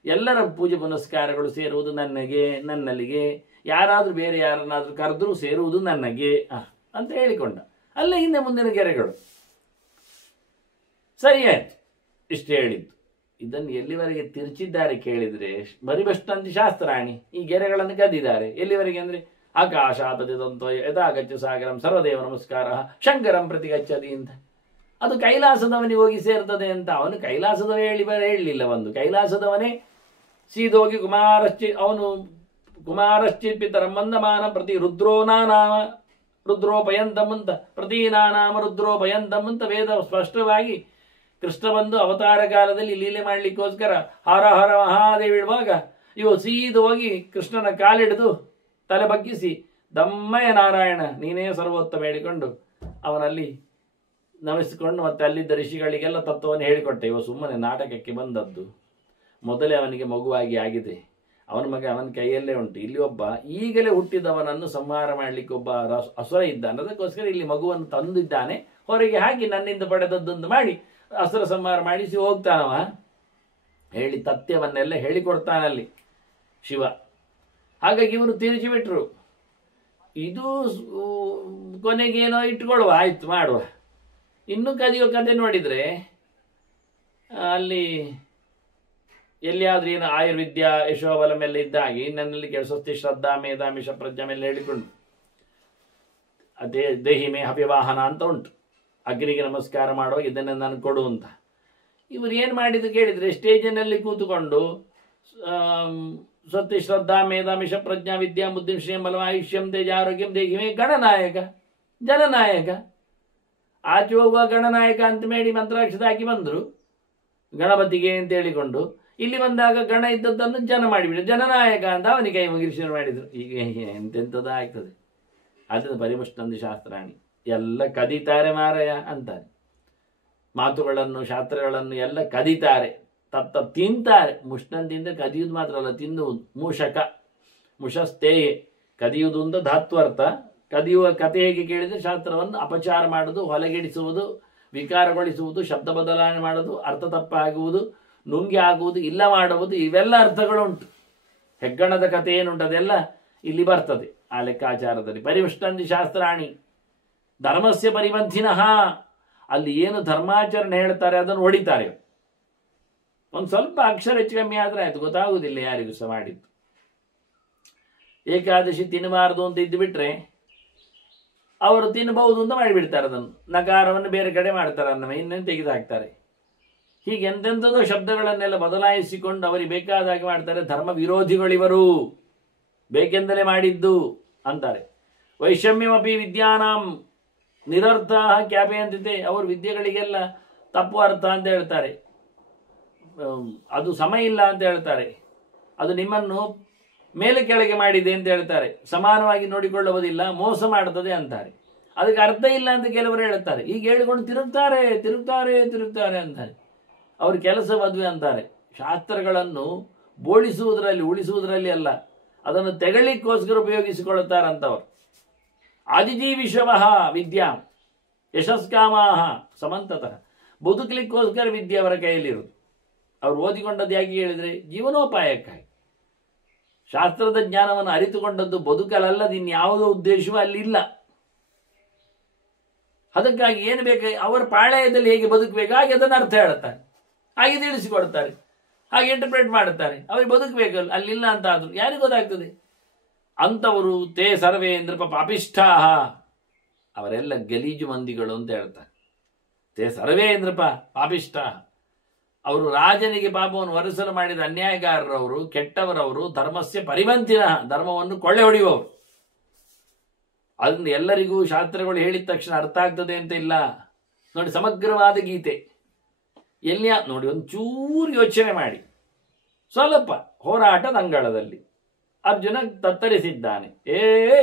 ಎಲ್ಲರ ಪೂಜೆ ಪುನಸ್ಕಾರಗಳು ಸೇರುವುದು ನನಗೆ, ನನ್ನಲ್ಲಿಗೆ. ಯಾರಾದರೂ ಬೇರೆ ಯಾರನ್ನಾದ್ರೂ ಕರೆದ್ರೂ ಸೇರುವುದು ನನಗೆ ಅಂತ ಹೇಳಿಕೊಂಡ. ಅಲ್ಲ ಹಿಂದೆ ಮುಂದಿನ ಗೆರೆಗಳು ಸರಿಯಾಯ್ತು, ಇಷ್ಟು ಹೇಳಿದ್ದು. ಇದನ್ನು ಎಲ್ಲಿವರೆಗೆ ತಿರುಚಿದ್ದಾರೆ ಕೇಳಿದ್ರೆ, ಬರಿಬಷ್ಟಂತಿ ಶಾಸ್ತ್ರಾಣಿ, ಈ ಗೆರೆಗಳನ್ನು ಕದ್ದಿದ್ದಾರೆ. ಎಲ್ಲಿವರೆಗೆ ಅಂದ್ರೆ ಆಕಾಶಾಪತಿದಂತೋ ಯಥಾಗಚ್ಚ ಸಾಗರಂ ಸರ್ವದೇವ ನಮಸ್ಕಾರ ಶಂಕರಂ ಪ್ರತಿ ಗಚ್ಚತಿ ಅಂತ. ಅದು ಕೈಲಾಸದವನಿಗೆ ಹೋಗಿ ಸೇರ್ತದೆ ಅಂತ. ಅವನು ಕೈಲಾಸದವ ಹೇಳಲಿಲ್ಲ. ಒಂದು ಕೈಲಾಸದವನೇ ಸೀದೋಗಿ ಅವನು ಕುಮಾರಶ್ಚಿಪಿತರಂ ಮಂದಮಾನ ಪ್ರತಿ ರುದ್ರೋನಾನಾಮ ರುದ್ರೋಪಯಂತಂ ಅಂತ, ಪ್ರತೀನಾನಾಮ ರುದ್ರೋಪಯಂತಂ ಅಂತ ವೇದ ಸ್ಪಷ್ಟವಾಗಿ ಕೃಷ್ಣ ಬಂದು ಅವತಾರ ಕಾಲದಲ್ಲಿ ಲೀಲೆ ಮಾಡಲಿಕ್ಕೋಸ್ಕರ ಹರ ಹರ ಮಹಾದೇವ್ ಇಡುವಾಗ ಇವು ಸೀದ ಹೋಗಿ ಕೃಷ್ಣನ ಕಾಲಿಡಿದು ತಲೆ ಬಗ್ಗಿಸಿ ದಮ್ಮಯ ನಾರಾಯಣ ನೀನೇ ಸರ್ವೋತ್ತಮ ಹೇಳಿಕೊಂಡು ಅವನಲ್ಲಿ ನಮಿಸಿಕೊಂಡು ಮತ್ತೆ ಅಲ್ಲಿದ್ದ ಋಷಿಗಳಿಗೆಲ್ಲ ತತ್ವವನ್ನು ಹೇಳಿಕೊಟ್ಟೆ. ಇವ ಸುಮ್ಮನೆ ನಾಟಕಕ್ಕೆ ಬಂದದ್ದು. ಮೊದಲೇ ಅವನಿಗೆ ಮಗುವಾಗಿ ಆಗಿದೆ, ಅವನ ಮಗ ಅವನ ಕೈಯಲ್ಲೇ ಉಂಟು. ಇಲ್ಲಿ ಒಬ್ಬ ಈಗಲೇ ಹುಟ್ಟಿದವನನ್ನು ಸಂಹಾರ ಮಾಡಲಿಕ್ಕೆ ಒಬ್ಬ ಅಸುರ ಇದ್ದಾನೆ. ಅದಕ್ಕೋಸ್ಕರ ಇಲ್ಲಿ ಮಗುವನ್ನು ತಂದಿದ್ದಾನೆ, ಹೊರಗೆ ಹಾಕಿ ನನ್ನಿಂದ ಪಡೆದದ್ದೊಂದು ಮಾಡಿ ಅಸುರ ಸಂಹಾರ ಮಾಡಿಸಿ ಹೋಗ್ತಾನವ. ಹೇಳಿ ತಥ್ಯವನ್ನೆಲ್ಲ ಹೇಳಿಕೊಡ್ತಾನಲ್ಲಿ ಶಿವ. ಹಾಗಾಗಿ ಇವರು ತಿರುಚಿಬಿಟ್ರು. ಇದು ಕೊನೆಗೇನೋ ಇಟ್ಕೊಳ್ಳುವ, ಆಯ್ತು ಮಾಡುವ. ಇನ್ನು ಕದಿಯೋ ಕತೆ ನೋಡಿದರೆ ಅಲ್ಲಿ ಎಲ್ಲಿಯಾದ್ರೂ ಏನು ಆಯುರ್ವಿದ್ಯ ಯಶೋಬಲಂ ಎಲ್ಲ ಇದ್ದ ಹಾಗೆ ನನ್ನಲ್ಲಿ ಸ್ವಸ್ತಿ ಶ್ರದ್ಧಾ ಮೇಧಾಮಿಷ ಪ್ರಜ್ಞಾಮೆಲ್ಲ ಹೇಳಿಕೊಂಡು ಅದೇ ದೇಹಿಮೆ ಹವ್ಯವಾಹನ ಅಂತ ಉಂಟು. ಅಗ್ನಿಗೆ ನಮಸ್ಕಾರ ಮಾಡುವಾಗ ಇದನ್ನು ನಾನು ಕೊಡು ಅಂತ. ಇವರು ಏನು ಮಾಡಿದ್ರು ಕೇಳಿದರೆ, ಸ್ಟೇಜಿನಲ್ಲಿ ಕೂತುಕೊಂಡು ಸ್ವಸ್ತಿ ಶ್ರದ್ಧಾ ಮೇಧಾಮಿಷ ಪ್ರಜ್ಞಾ ವಿದ್ಯಾ ಬುದ್ಧಿಂ ಶ್ರೇಯಂ ಬಲಂ ಆಯುಷ್ಯಂ ತೇಜ ಆರೋಗ್ಯಂ ದೇಹಿಮೆ ಗಣನಾಯಕ ಜನನಾಯಕ. ಆಚೆ ಹೋಗುವ ಗಣನಾಯಕ ಅಂತ ಮೇಡಿ ಮಂತ್ರಾಕ್ಷದ ಹಾಕಿ ಬಂದರು ಗಣಪತಿಗೆ ಅಂತ ಹೇಳಿಕೊಂಡು. ಇಲ್ಲಿ ಬಂದಾಗ ಗಣ ಇದ್ದದ್ದನ್ನು ಜನ ಮಾಡಿಬಿಟ್ಟು ಜನನಾಯಕ ಅಂತ ಅವನಿಗೆ ಕೈ ಮುಗಿಸಿ ಮಾಡಿದ್ರು. ಈಗ ಎಂತೆಂಥದ್ದು ಆಗ್ತದೆ. ಅದನ್ನು ಪರಿಮುಷ್ಟಂದು ಶಾಸ್ತ್ರಾಣಿ ಎಲ್ಲ ಕದೀತಾರೆ ಮಾರಾಯ ಅಂತಾರೆ. ಮಾತುಗಳನ್ನು ಶಾಸ್ತ್ರಗಳನ್ನು ಎಲ್ಲ ಕದೀತಾರೆ, ತಿಂತಾರೆ. ಮುಷ್ಣಂದಿಂದ ಕದಿಯುವುದು ಮಾತ್ರ ಅಲ್ಲ, ತಿನ್ನುವುದು. ಮೂಷಕ ಮುಷಸ್ತೇಯೆ, ಕದಿಯುವುದು ಅಂತ ಧಾತ್ವರ್ಥ. ಕದಿಯುವ ಕಥೆ ಹೇಗೆ ಕೇಳಿದರೆ ಶಾಸ್ತ್ರವನ್ನು ಅಪಚಾರ ಮಾಡುವುದು, ಹೊಲಗೆಡಿಸುವುದು, ವಿಕಾರಗೊಳಿಸುವುದು, ಶಬ್ದ ಬದಲಾವಣೆ ಮಾಡುವುದು, ಅರ್ಥ ತಪ್ಪಾಗುವುದು, ನುಂಗಿ ಆಗುವುದು, ಇಲ್ಲ ಮಾಡುವುದು, ಇವೆಲ್ಲ ಅರ್ಥಗಳುಂಟು. ಹೆಗ್ಗಣದ ಕಥೆ ಏನುಂಟು ಅದೆಲ್ಲ ಇಲ್ಲಿ ಬರ್ತದೆ ಆ ಲೆಕ್ಕಾಚಾರದಲ್ಲಿ. ಪರಿಮುಷ್ಟಂದಿ ಶಾಸ್ತ್ರಾಣಿ ಧರ್ಮಸ್ಯ ಪರಿಮಂಥಿನಃ, ಅಲ್ಲಿ ಏನು ಧರ್ಮಾಚರಣೆ ಹೇಳ್ತಾರೆ ಅದನ್ನು ಹೊಡಿತಾರೆ. ಒಂದು ಸ್ವಲ್ಪ ಅಕ್ಷರ ಹೆಚ್ಚು ಕಮ್ಮಿ ಆದರೆ ಆಯ್ತು, ಗೊತ್ತಾಗುವುದಿಲ್ಲ ಯಾರಿಗೂ ಸಹ ಮಾಡಿದ್ದು. ಏಕಾದಶಿ ತಿನ್ನಬಾರದು ಅಂತ ಇದ್ದು ಬಿಟ್ರೆ ಅವರು ತಿನ್ನಬಹುದು ಅಂತ ಮಾಡಿಬಿಡ್ತಾರೆ. ಅದನ್ನು ನಕಾರವನ್ನು ಬೇರೆ ಕಡೆ ಮಾಡ್ತಾರೆ, ಅನ್ನವ ಇನ್ನೇನು ತೆಗೆದು ಹಾಕ್ತಾರೆ. ಹೀಗೆ ಎಂತೆಂಥದೋ ಶಬ್ದಗಳನ್ನೆಲ್ಲ ಬದಲಾಯಿಸಿಕೊಂಡು ಅವರಿಗೆ ಬೇಕಾದಾಗೆ ಮಾಡ್ತಾರೆ. ಧರ್ಮ ವಿರೋಧಿಗಳಿವರು, ಬೇಕೆಂದಲೇ ಮಾಡಿದ್ದು ಅಂತಾರೆ. ವೈಷಮ್ಯಮಪಿ ವಿದ್ಯಾನಾಂ ನಿರರ್ಥ ಕ್ಯಾಪೆಯಂತಿದೆ. ಅವ್ರ ವಿದ್ಯೆಗಳಿಗೆಲ್ಲ ತಪ್ಪು ಅರ್ಥ ಅಂತ ಹೇಳ್ತಾರೆ, ಅದು ಸಮ ಇಲ್ಲ ಅಂತ ಹೇಳ್ತಾರೆ, ಅದು ನಿಮ್ಮನ್ನು ಮೇಲೆ ಕೆಳಗೆ ಮಾಡಿದೆ ಅಂತ ಹೇಳ್ತಾರೆ, ಸಮಾನವಾಗಿ ನೋಡಿಕೊಳ್ಳುವುದಿಲ್ಲ, ಮೋಸ ಮಾಡುತ್ತದೆ ಅಂತಾರೆ. ಅದಕ್ಕೆ ಅರ್ಥ ಇಲ್ಲ ಅಂತ ಕೆಲವರು ಹೇಳ್ತಾರೆ. ಈಗ ಹೇಳಿಕೊಂಡು ತಿರುಗ್ತಾರೆ ತಿರುಗ್ತಾರೆ ತಿರುಗ್ತಾರೆ ಅಂತಾರೆ. ಅವ್ರ ಕೆಲಸ ಮದುವೆ ಅಂತಾರೆ. ಶಾಸ್ತ್ರಗಳನ್ನು ಬೋಳಿಸುವುದರಲ್ಲಿ ಉಳಿಸುವುದರಲ್ಲಿ ಅಲ್ಲ, ಅದನ್ನು ತೆಗಳಿಕ್ಕೋಸ್ಕರ ಉಪಯೋಗಿಸಿಕೊಳ್ಳುತ್ತಾರಂತವರು. ಆದಿಜೀವಿಷವಃ ವಿದ್ಯಾ ಯಶಸ್ಕಾಮಾಹ ಸಮಂತತಃ. ಬದುಕಲಿಕ್ಕೋಸ್ಕರ ವಿದ್ಯೆ ಅವರ ಕೈಯಲ್ಲಿರುವುದು. ಅವ್ರು ಓದಿಕೊಂಡದ್ದು ಯಾಕೆ ಹೇಳಿದರೆ ಜೀವನೋಪಾಯಕ್ಕಾಗಿ. ಶಾಸ್ತ್ರದ ಜ್ಞಾನವನ್ನು ಅರಿತುಕೊಂಡದ್ದು ಬದುಕಲಲ್ಲದ ಇನ್ಯಾವುದೋ ಉದ್ದೇಶವೂ ಅಲ್ಲಿಲ್ಲ. ಅದಕ್ಕಾಗಿ ಏನು ಬೇಕು, ಅವರ ಪಾಳಯದಲ್ಲಿ ಹೇಗೆ ಬದುಕಬೇಕು ಹಾಗೆ ಅದನ್ನು ಅರ್ಥ ಹೇಳ್ತಾರೆ, ಹಾಗೆ ತಿಳಿಸಿಕೊಡ್ತಾರೆ, ಹಾಗೆ ಇಂಟರ್ಪ್ರೇಟ್ ಮಾಡುತ್ತಾರೆ. ಅವ್ರಿಗೆ ಬದುಕಬೇಕಲ್ಲ, ಅಲ್ಲಿಲ್ಲ ಅಂತ ಆದ್ರು ಯಾರಿಗೆ ಗೊತ್ತಾಗ್ತದೆ? ಅಂಥವರು ತೇ ಸರ್ವೇ ನೃಪ ಪಾಪಿಷ್ಠಾಹ, ಅವರೆಲ್ಲ ಗಲೀಜು ಮಂದಿಗಳು ಅಂತ ಹೇಳ್ತಾರೆ. ತೇ ಸರ್ವೇ ನೃಪ ಪಾಪಿಷ್ಠಾಹ, ಅವರು ರಾಜನಿಗೆ ಪಾಪವನ್ನು ಹೊರಿಸಲು ಮಾಡಿದ ಅನ್ಯಾಯಗಾರರವರು, ಕೆಟ್ಟವರವರು, ಧರ್ಮಸ್ಯ ಪರಿವಂತಿನ, ಧರ್ಮವನ್ನು ಕೊಳ್ಳೆ ಹೊಡೆಯುವವರು. ಅದರಿಂದ ಎಲ್ಲರಿಗೂ ಶಾಸ್ತ್ರಗಳು ಹೇಳಿದ ತಕ್ಷಣ ಅರ್ಥ ಆಗ್ತದೆ ಅಂತ ಇಲ್ಲ. ನೋಡಿ, ಸಮಗ್ರವಾದ ಗೀತೆ ಎಲ್ಲಿಯ ನೋಡಿ, ಒಂಚೂರು ಯೋಚನೆ ಮಾಡಿ. ಸ್ವಲ್ಪ ಹೋರಾಟದ ಅಂಗಳದಲ್ಲಿ ಅರ್ಜುನ ತತ್ತರಿಸಿದ್ದಾನೆ.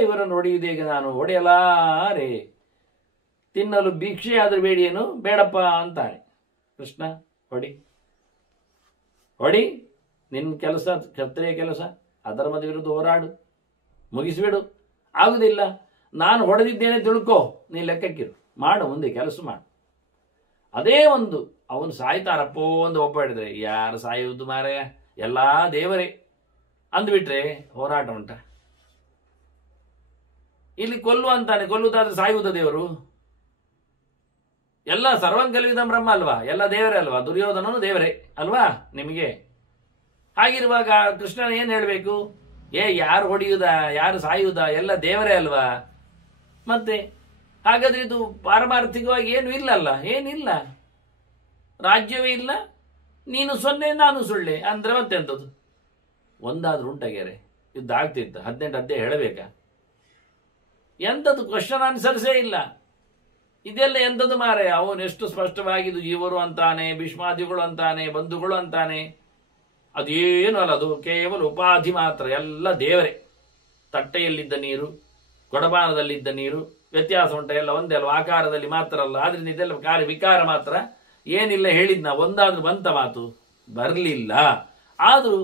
ಇವರನ್ನು ಹೊಡೆಯುವುದೇಗೆ, ನಾನು ಹೊಡೆಯಲಾರೆ, ತಿನ್ನಲು ಭಿಕ್ಷೆ ಆದರೂ ಬೇಡಿಯೇನು, ಬೇಡಪ್ಪ ಅಂತಾನೆ. ಕೃಷ್ಣ ಹೊಡಿ ಹೊಡಿ, ನಿನ್ನ ಕೆಲಸ ಕ್ಷತ್ರಿಯ ಕೆಲಸ, ಅಧರ್ಮದ ವಿರುದ್ಧ ಹೋರಾಡು, ಮುಗಿಸಿಬಿಡು. ಆಗುದಿಲ್ಲ, ನಾನು ಹೊಡೆದಿದ್ದೇನೆ ತಿಳ್ಕೋ, ನೀನು ಲೆಕ್ಕಕ್ಕಿರು, ಮಾಡು, ಮುಂದೆ ಕೆಲಸ ಮಾಡು. ಅದೇ ಒಂದು ಅವನು ಸಾಯ್ತಾರಪ್ಪೋ ಒಂದು ಒಬ್ಬ ಹೇಳಿದ್ರೆ, ಯಾರು ಸಾಯುವುದು ಮಾರಾಯ, ಎಲ್ಲ ದೇವರೇ ಅಂದ್ಬಿಟ್ರೆ ಹೋರಾಟ ಉಂಟ? ಇಲ್ಲಿ ಕೊಲ್ಲು ಅಂತಾನೆ, ಕೊಲ್ಲುವುದಾದ್ರೆ ಸಾಯುವುದ ದೇವರು? ಎಲ್ಲ ಸರ್ವಂ ಕಲ್ವಿದಂ ಬ್ರಹ್ಮ ಅಲ್ವಾ, ಎಲ್ಲ ದೇವರೇ ಅಲ್ವಾ, ದುರ್ಯೋಧನನು ದೇವರೇ ಅಲ್ವಾ ನಿಮಗೆ? ಹಾಗಿರುವಾಗ ಕೃಷ್ಣನ ಏನು ಹೇಳಬೇಕು? ಯಾರು ಹೊಡೆಯುವುದ, ಯಾರು ಸಾಯುವುದ, ಎಲ್ಲ ದೇವರೇ ಅಲ್ವಾ? ಮತ್ತೆ ಹಾಗಾದ್ರೆ ಇದು ಪಾರಮಾರ್ಥಿಕವಾಗಿ ಏನು ಇಲ್ಲಲ್ಲ, ಏನಿಲ್ಲ, ರಾಜ್ಯವೇ ಇಲ್ಲ, ನೀನು ಸೊನ್ನೆ ನಾನು ಸುಳ್ಳೆ ಅಂದ್ರೆ ಮತ್ತೆಂಥದ್ದು? ಒಂದಾದ್ರೂ ಉಂಟಗೆರೆ ಯುದ್ಧ ಆಗ್ತಿದ್ದ 18 ಅಧ್ಯಾಯ ಹೇಳಬೇಕಾ? ಎಂಥದ್ದು ಕ್ವಶನ್ ಆನ್ಸರ್ಸೇ ಇಲ್ಲ. ಇದೆಲ್ಲ ಎಂಥದ್ದು ಮಾರೆ? ಅವನು ಎಷ್ಟು ಸ್ಪಷ್ಟವಾಗಿದ್ದು ಜೀವರು ಅಂತಾನೆ, ಭೀಷ್ಮಾದಿಗಳು ಅಂತಾನೆ, ಬಂಧುಗಳು ಅಂತಾನೆ. ಅದೇನು ಅಲ್ಲ, ಅದು ಕೇವಲ ಉಪಾಧಿ ಮಾತ್ರ, ಎಲ್ಲ ದೇವರೇ. ತಟ್ಟೆಯಲ್ಲಿದ್ದ ನೀರು, ಕೊಡಬಾನದಲ್ಲಿದ್ದ ನೀರು ವ್ಯತ್ಯಾಸ ಉಂಟ? ಎಲ್ಲ ಒಂದೇ ಅಲ್ವ, ಆಕಾರದಲ್ಲಿ ಮಾತ್ರ ಅಲ್ಲ. ಆದ್ರಿಂದ ಇದೆಲ್ಲ ಕಾರ್ಯ ವಿಕಾರ ಮಾತ್ರ. ಏನಿಲ್ಲ ಹೇಳಿದ್ನ, ಒಂದಾದ್ರೂ ಬಂತ ಮಾತು? ಬರಲಿಲ್ಲ. ಆದರೂ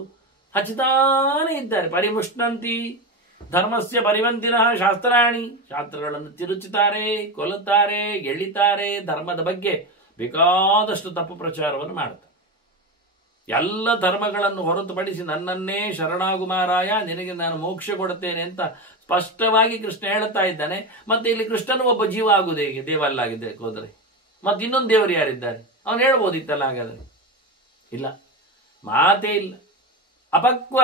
ಹಚ್ಚಿತಾನೇ ಇದ್ದಾರೆ. ಪರಿಮುಷ್ಣಂತಿ ಧರ್ಮಸ್ಯ ಪರಿವಂತಿನ ಶಾಸ್ತ್ರಾಣಿ, ಶಾಸ್ತ್ರಗಳನ್ನು ತಿರುಚುತ್ತಾರೆ, ಕೊಲ್ಲುತ್ತಾರೆ, ಎಳಿತಾರೆ, ಧರ್ಮದ ಬಗ್ಗೆ ಬೇಕಾದಷ್ಟು ತಪ್ಪು ಪ್ರಚಾರವನ್ನು ಮಾಡುತ್ತಾರೆ. ಎಲ್ಲ ಧರ್ಮಗಳನ್ನು ಹೊರತುಪಡಿಸಿ ನನ್ನನ್ನೇ ಶರಣಾಗು ಮಾರಾಯ, ನಿನಗೆ ನಾನು ಮೋಕ್ಷ ಕೊಡುತ್ತೇನೆ ಅಂತ ಸ್ಪಷ್ಟವಾಗಿ ಕೃಷ್ಣ ಹೇಳ್ತಾ ಇದ್ದಾನೆ. ಮತ್ತೆ ಇಲ್ಲಿ ಕೃಷ್ಣನು ಒಬ್ಬ ಜೀವ ಆಗುವುದು ಹೇಗೆ? ದೇವಲ್ಲಾಗಿದೆ ಹೋದರೆ ಮತ್ತೆ ಇನ್ನೊಂದು ದೇವರು ಯಾರಿದ್ದಾರೆ? ಅವನು ಹೇಳ್ಬೋದಿತ್ತಲ್ಲ. ಹಾಗಾದರೆ ಇಲ್ಲ, ಮಾತೇ ಇಲ್ಲ. ಅಪಕ್ವ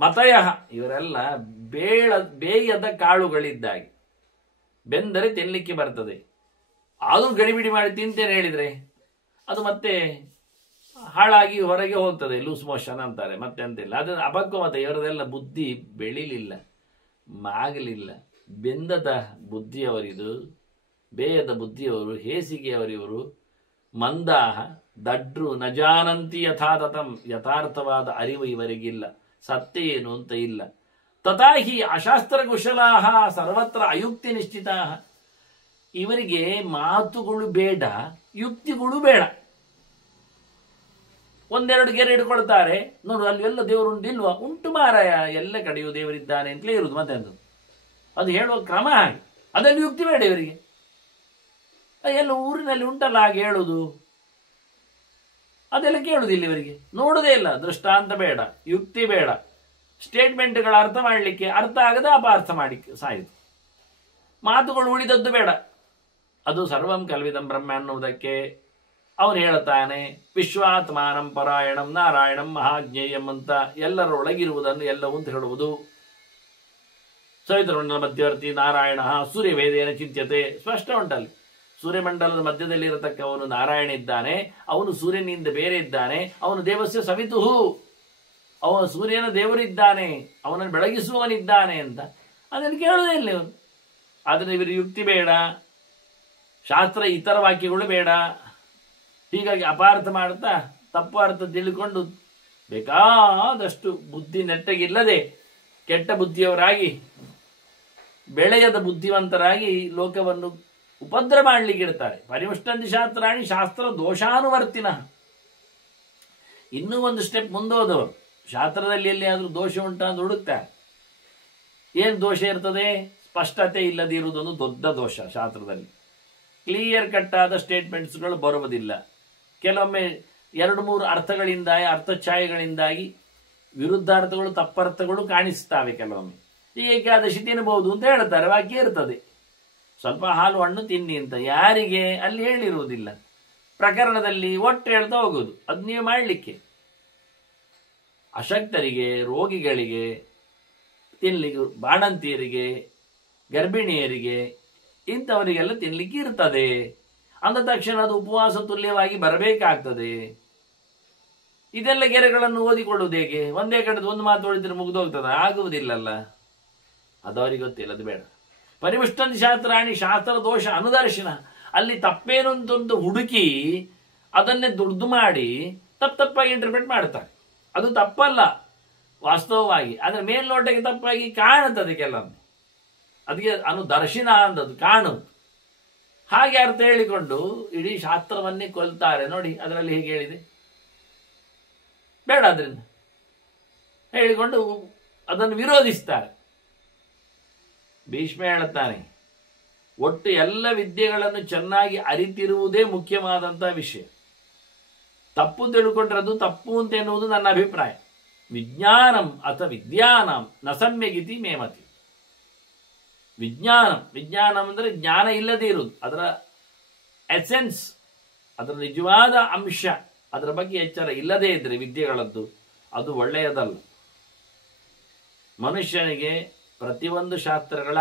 ಮತಯ, ಇವರೆಲ್ಲ ಬೇಯದ ಕಾಳುಗಳಿದ್ದಾಗಿ, ಬೆಂದರೆ ತಿನ್ನಲಿಕ್ಕೆ ಬರ್ತದೆ, ಆದರೂ ಗಡಿಬಿಡಿ ಮಾಡಿ ತಿಂತೇನೆ ಹೇಳಿದ್ರೆ ಅದು ಮತ್ತೆ ಹಾಳಾಗಿ ಹೊರಗೆ ಹೋಗ್ತದೆ, ಲೂಸ್ ಮೋಷನ್ ಅಂತಾರೆ, ಮತ್ತೆ ಅಂತಿಲ್ಲ. ಅದನ್ನು ಅಪಕ್ವ ಮತ. ಇವರದೆಲ್ಲ ಬುದ್ಧಿ ಬೆಳಿಲಿಲ್ಲ, ಮಾಗಲಿಲ್ಲ. ಬೆಂದದ ಬುದ್ಧಿಯವರಿದು, ಬೇಯದ ಬುದ್ಧಿಯವರು, ಹೇಸಿಗೆಯವರಿವರು, ಮಂದಾಹ, ದಡ್ರು, ನಜಾನಂತಿ ಯಥಾತಥಂ, ಯಥಾರ್ಥವಾದ ಅರಿವು ಇವರಿಗಿಲ್ಲ, ಸತ್ಯ ಏನು ಅಂತ ಇಲ್ಲ. ತಥಾಹಿ ಅಶಾಸ್ತ್ರ ಕುಶಲಾಹ ಸರ್ವತ್ರ ಅಯುಕ್ತಿ ನಿಶ್ಚಿತ. ಇವರಿಗೆ ಮಾತುಗಳು ಬೇಡ, ಯುಕ್ತಿಗಳು ಬೇಡ. ಒಂದೆರಡು ಗೆರೆ ಹಿಡ್ಕೊಳ್ತಾರೆ. ನೋಡು, ಅಲ್ಲಿ ಎಲ್ಲ ದೇವರು ಉಂಟಿಲ್ವಾ? ಉಂಟು ಮಾರಾಯ, ಎಲ್ಲ ಕಡೆಯೂ ದೇವರಿದ್ದಾನೆ ಅಂತಲೇ ಇರುವುದು. ಮತ್ತೆ ಅದು ಹೇಳುವ ಕ್ರಮ ಹಾಗೆ, ಅದರಲ್ಲಿ ಯುಕ್ತಿ ಬೇಡ ಇವರಿಗೆ. ಎಲ್ಲ ಊರಿನಲ್ಲಿ ಉಂಟಲ್ಲ ಹಾಗೆ ಹೇಳುವುದು, ಅದೆಲ್ಲ ಕೇಳುವುದಿಲ್ಲ ಇವರಿಗೆ. ನೋಡುವುದೇ ಇಲ್ಲ, ದೃಷ್ಟಾಂತ ಬೇಡ, ಯುಕ್ತಿ ಬೇಡ, ಸ್ಟೇಟ್ಮೆಂಟ್ಗಳ ಅರ್ಥ ಮಾಡಲಿಕ್ಕೆ ಅರ್ಥ ಆಗದೆ ಅಪಾರ್ಥ ಮಾಡಲಿಕ್ಕೆ ಸಾಯಿತು. ಮಾತುಗಳು ಉಳಿದದ್ದು ಬೇಡ. ಅದು ಸರ್ವಂ ಕಲ್ವಿದಂ ಬ್ರಹ್ಮ ಅನ್ನುವುದಕ್ಕೆ ಅವನು ಹೇಳುತ್ತಾನೆ, ವಿಶ್ವಾತ್ಮಾನಂ ಪರಾಯಣಂ ನಾರಾಯಣಂ ಮಹಾಜ್ಞೇಯಂ ಅಂತ ಎಲ್ಲರೊಳಗಿರುವುದನ್ನು ಎಲ್ಲವೂ ಅಂತ ಹೇಳುವುದು. ಸವಿತೃಮಂಡಲ ಮಧ್ಯವರ್ತಿ ನಾರಾಯಣ ಸೂರ್ಯವೇದೇನ ಚಿಂತ್ಯತೆ, ಸ್ಪಷ್ಟ ಉಂಟಲ್ಲಿ. ಸೂರ್ಯಮಂಡಲದ ಮಧ್ಯದಲ್ಲಿ ಇರತಕ್ಕವನು ನಾರಾಯಣ ಇದ್ದಾನೆ, ಅವನು ಸೂರ್ಯನಿಂದ ಬೇರೆ ಇದ್ದಾನೆ, ಅವನು ದೇವಸ್ಯ ಸವಿತುಹು, ಅವನು ಸೂರ್ಯನ ದೇವರಿದ್ದಾನೆ, ಅವನನ್ನು ಬೆಳಗಿಸುವವನಿದ್ದಾನೆ ಅಂತ. ಅದನ್ನು ಕೇಳುವುದೇ ಇಲ್ಲ ಇವರು. ಆದರೆ ಇವರು ಯುಕ್ತಿ ಬೇಡ, ಶಾಸ್ತ್ರ ಇತರ ವಾಕ್ಯಗಳು ಬೇಡ. ಹೀಗಾಗಿ ಅಪಾರ್ಥ ಮಾಡ್ತಾ ತಪ್ಪು ಅರ್ಥ ತಿಳ್ಕೊಂಡು ಬೇಕಾದಷ್ಟು ಬುದ್ಧಿ ನೆಟ್ಟಗಿಲ್ಲದೆ ಕೆಟ್ಟ ಬುದ್ಧಿಯವರಾಗಿ ಬೆಳೆಯದ ಬುದ್ಧಿವಂತರಾಗಿ ಲೋಕವನ್ನು ಉಪದ್ರ ಮಾಡಲಿಕ್ಕೆ ಇಡ್ತಾರೆ. ಪರಿಮುಷ್ಟಂತಿ ಶಾಸ್ತ್ರಾಣಿ ಶಾಸ್ತ್ರ ದೋಷಾನುವರ್ತಿನ. ಇನ್ನೂ ಒಂದು ಸ್ಟೆಪ್ ಮುಂದೋದವರು ಶಾಸ್ತ್ರದಲ್ಲಿ ಎಲ್ಲಿಯಾದರೂ ದೋಷ ಉಂಟಾ ಅಂತ ಹುಡುಕ್ತಾರೆ. ಏನು ದೋಷ ಇರ್ತದೆ? ಸ್ಪಷ್ಟತೆ ಇಲ್ಲದಿರುವುದೊಂದು ದೊಡ್ಡ ದೋಷ. ಶಾಸ್ತ್ರದಲ್ಲಿ ಕ್ಲಿಯರ್ ಕಟ್ ಆದ ಸ್ಟೇಟ್ಮೆಂಟ್ಸ್ಗಳು ಬರುವುದಿಲ್ಲ. ಕೆಲವೊಮ್ಮೆ 2-3 ಅರ್ಥಗಳಿಂದಾಗಿ ಅರ್ಥಛಾಯೆಗಳಿಂದಾಗಿ ವಿರುದ್ಧಾರ್ಥಗಳು ತಪ್ಪರ್ಥಗಳು ಕಾಣಿಸ್ತವೆ. ಕೆಲವೊಮ್ಮೆ ಈ ಏಕಾದಶಿ ತಿನ್ನಬಹುದು ಅಂತ ಹೇಳ್ತಾರೆ, ವಾಕ್ಯ ಇರ್ತದೆ. ಸ್ವಲ್ಪ ಹಾಲು ಹಣ್ಣು ತಿನ್ನಿ ಅಂತ ಯಾರಿಗೆ ಅಲ್ಲಿ ಹೇಳಿರುವುದಿಲ್ಲ. ಪ್ರಕರಣದಲ್ಲಿ ಒಟ್ಟು ಹೇಳ್ತಾ ಹೋಗುವುದು. ಅದು ನೀವು ಮಾಡಲಿಕ್ಕೆ ಅಶಕ್ತರಿಗೆ, ರೋಗಿಗಳಿಗೆ ತಿನ್ಲಿಕ್ಕೆ, ಬಾಣಂತಿಯರಿಗೆ, ಗರ್ಭಿಣಿಯರಿಗೆ ಇಂಥವರಿಗೆಲ್ಲ ತಿನ್ಲಿಕ್ಕೆ ಇರ್ತದೆ. ಅಂದ ತಕ್ಷಣ ಅದು ಉಪವಾಸ ತುಲ್ಯವಾಗಿ ಬರಬೇಕಾಗ್ತದೆ. ಇದೆಲ್ಲ ಗೆರೆಗಳನ್ನು ಓದಿಕೊಳ್ಳುವುದು ಹೇಗೆ? ಒಂದೇ ಕಡೆದು ಒಂದು ಮಾತು ಓದಿದ್ರೆ ಮುಗಿದೋಗ್ತದೆ? ಆಗುವುದಿಲ್ಲಲ್ಲ. ಅದು ಅವರಿಗೆ ಗೊತ್ತಿಲ್ಲ, ಅದು ಬೇಡ. ಪರಿಮುಷ್ಟಂತಿ ಶಾಸ್ತ್ರಾಣಿ ಶಾಸ್ತ್ರ ದೋಷ ಅನುದರ್ಶನ. ಅಲ್ಲಿ ತಪ್ಪೇನು ಅಂತೊಂದು ಹುಡುಕಿ ಅದನ್ನೇ ದುಡ್ದು ಮಾಡಿ ತಪ್ಪಾಗಿ ಇಂಟರ್ಪ್ರಿಟ್ ಮಾಡ್ತಾರೆ. ಅದು ತಪ್ಪಲ್ಲ ವಾಸ್ತವವಾಗಿ, ಆದರೆ ಮೇಲ್ನೋಟಕ್ಕೆ ತಪ್ಪಾಗಿ ಕಾಣುತ್ತದೆ ಕೆಲವೊಮ್ಮೆ. ಅದಕ್ಕೆ ಅನುದರ್ಶನ ಅಂದದ್ದು ಕಾಣುವುದು. ಹಾಗೆ ಅರ್ಥ ಹೇಳಿಕೊಂಡು ಇಡೀ ಶಾಸ್ತ್ರವನ್ನೇ ಕೊಲ್ತಾರೆ. ನೋಡಿ ಅದರಲ್ಲಿ ಹೇಗೆ ಹೇಳಿದೆ, ಬೇಡ ಅದರಿಂದ ಹೇಳಿಕೊಂಡು ಅದನ್ನು ವಿರೋಧಿಸ್ತಾರೆ. ಭೀಷ್ಮ ಹೇಳುತ್ತಾನೆ, ಒಟ್ಟು ಎಲ್ಲ ವಿದ್ಯೆಗಳನ್ನು ಚೆನ್ನಾಗಿ ಅರಿತಿರುವುದೇ ಮುಖ್ಯವಾದಂತಹ ವಿಷಯ. ತಪ್ಪು ತಿಳ್ಕೊಂಡ್ರೆ ಅದು ತಪ್ಪು ಅಂತ ಎನ್ನುವುದು ನನ್ನ ಅಭಿಪ್ರಾಯ. ವಿಜ್ಞಾನಂ ಅಥ ವಿದ್ಯಾನಂ ನ ಸಮ್ಯಗಿತಿ ಮೇಮತಿ. ವಿಜ್ಞಾನಂ ಅಂದರೆ ಜ್ಞಾನ ಇಲ್ಲದೆ ಇರುವುದು, ಅದರ ಎಸೆನ್ಸ್, ಅದರ ನಿಜವಾದ ಅಂಶ, ಅದರ ಬಗ್ಗೆ ಎಚ್ಚರ ಇಲ್ಲದೇ ಇದ್ರೆ ವಿದ್ಯೆಗಳದ್ದು ಅದು ಒಳ್ಳೆಯದಲ್ಲ. ಮನುಷ್ಯನಿಗೆ ಪ್ರತಿಯೊಂದು ಶಾಸ್ತ್ರಗಳ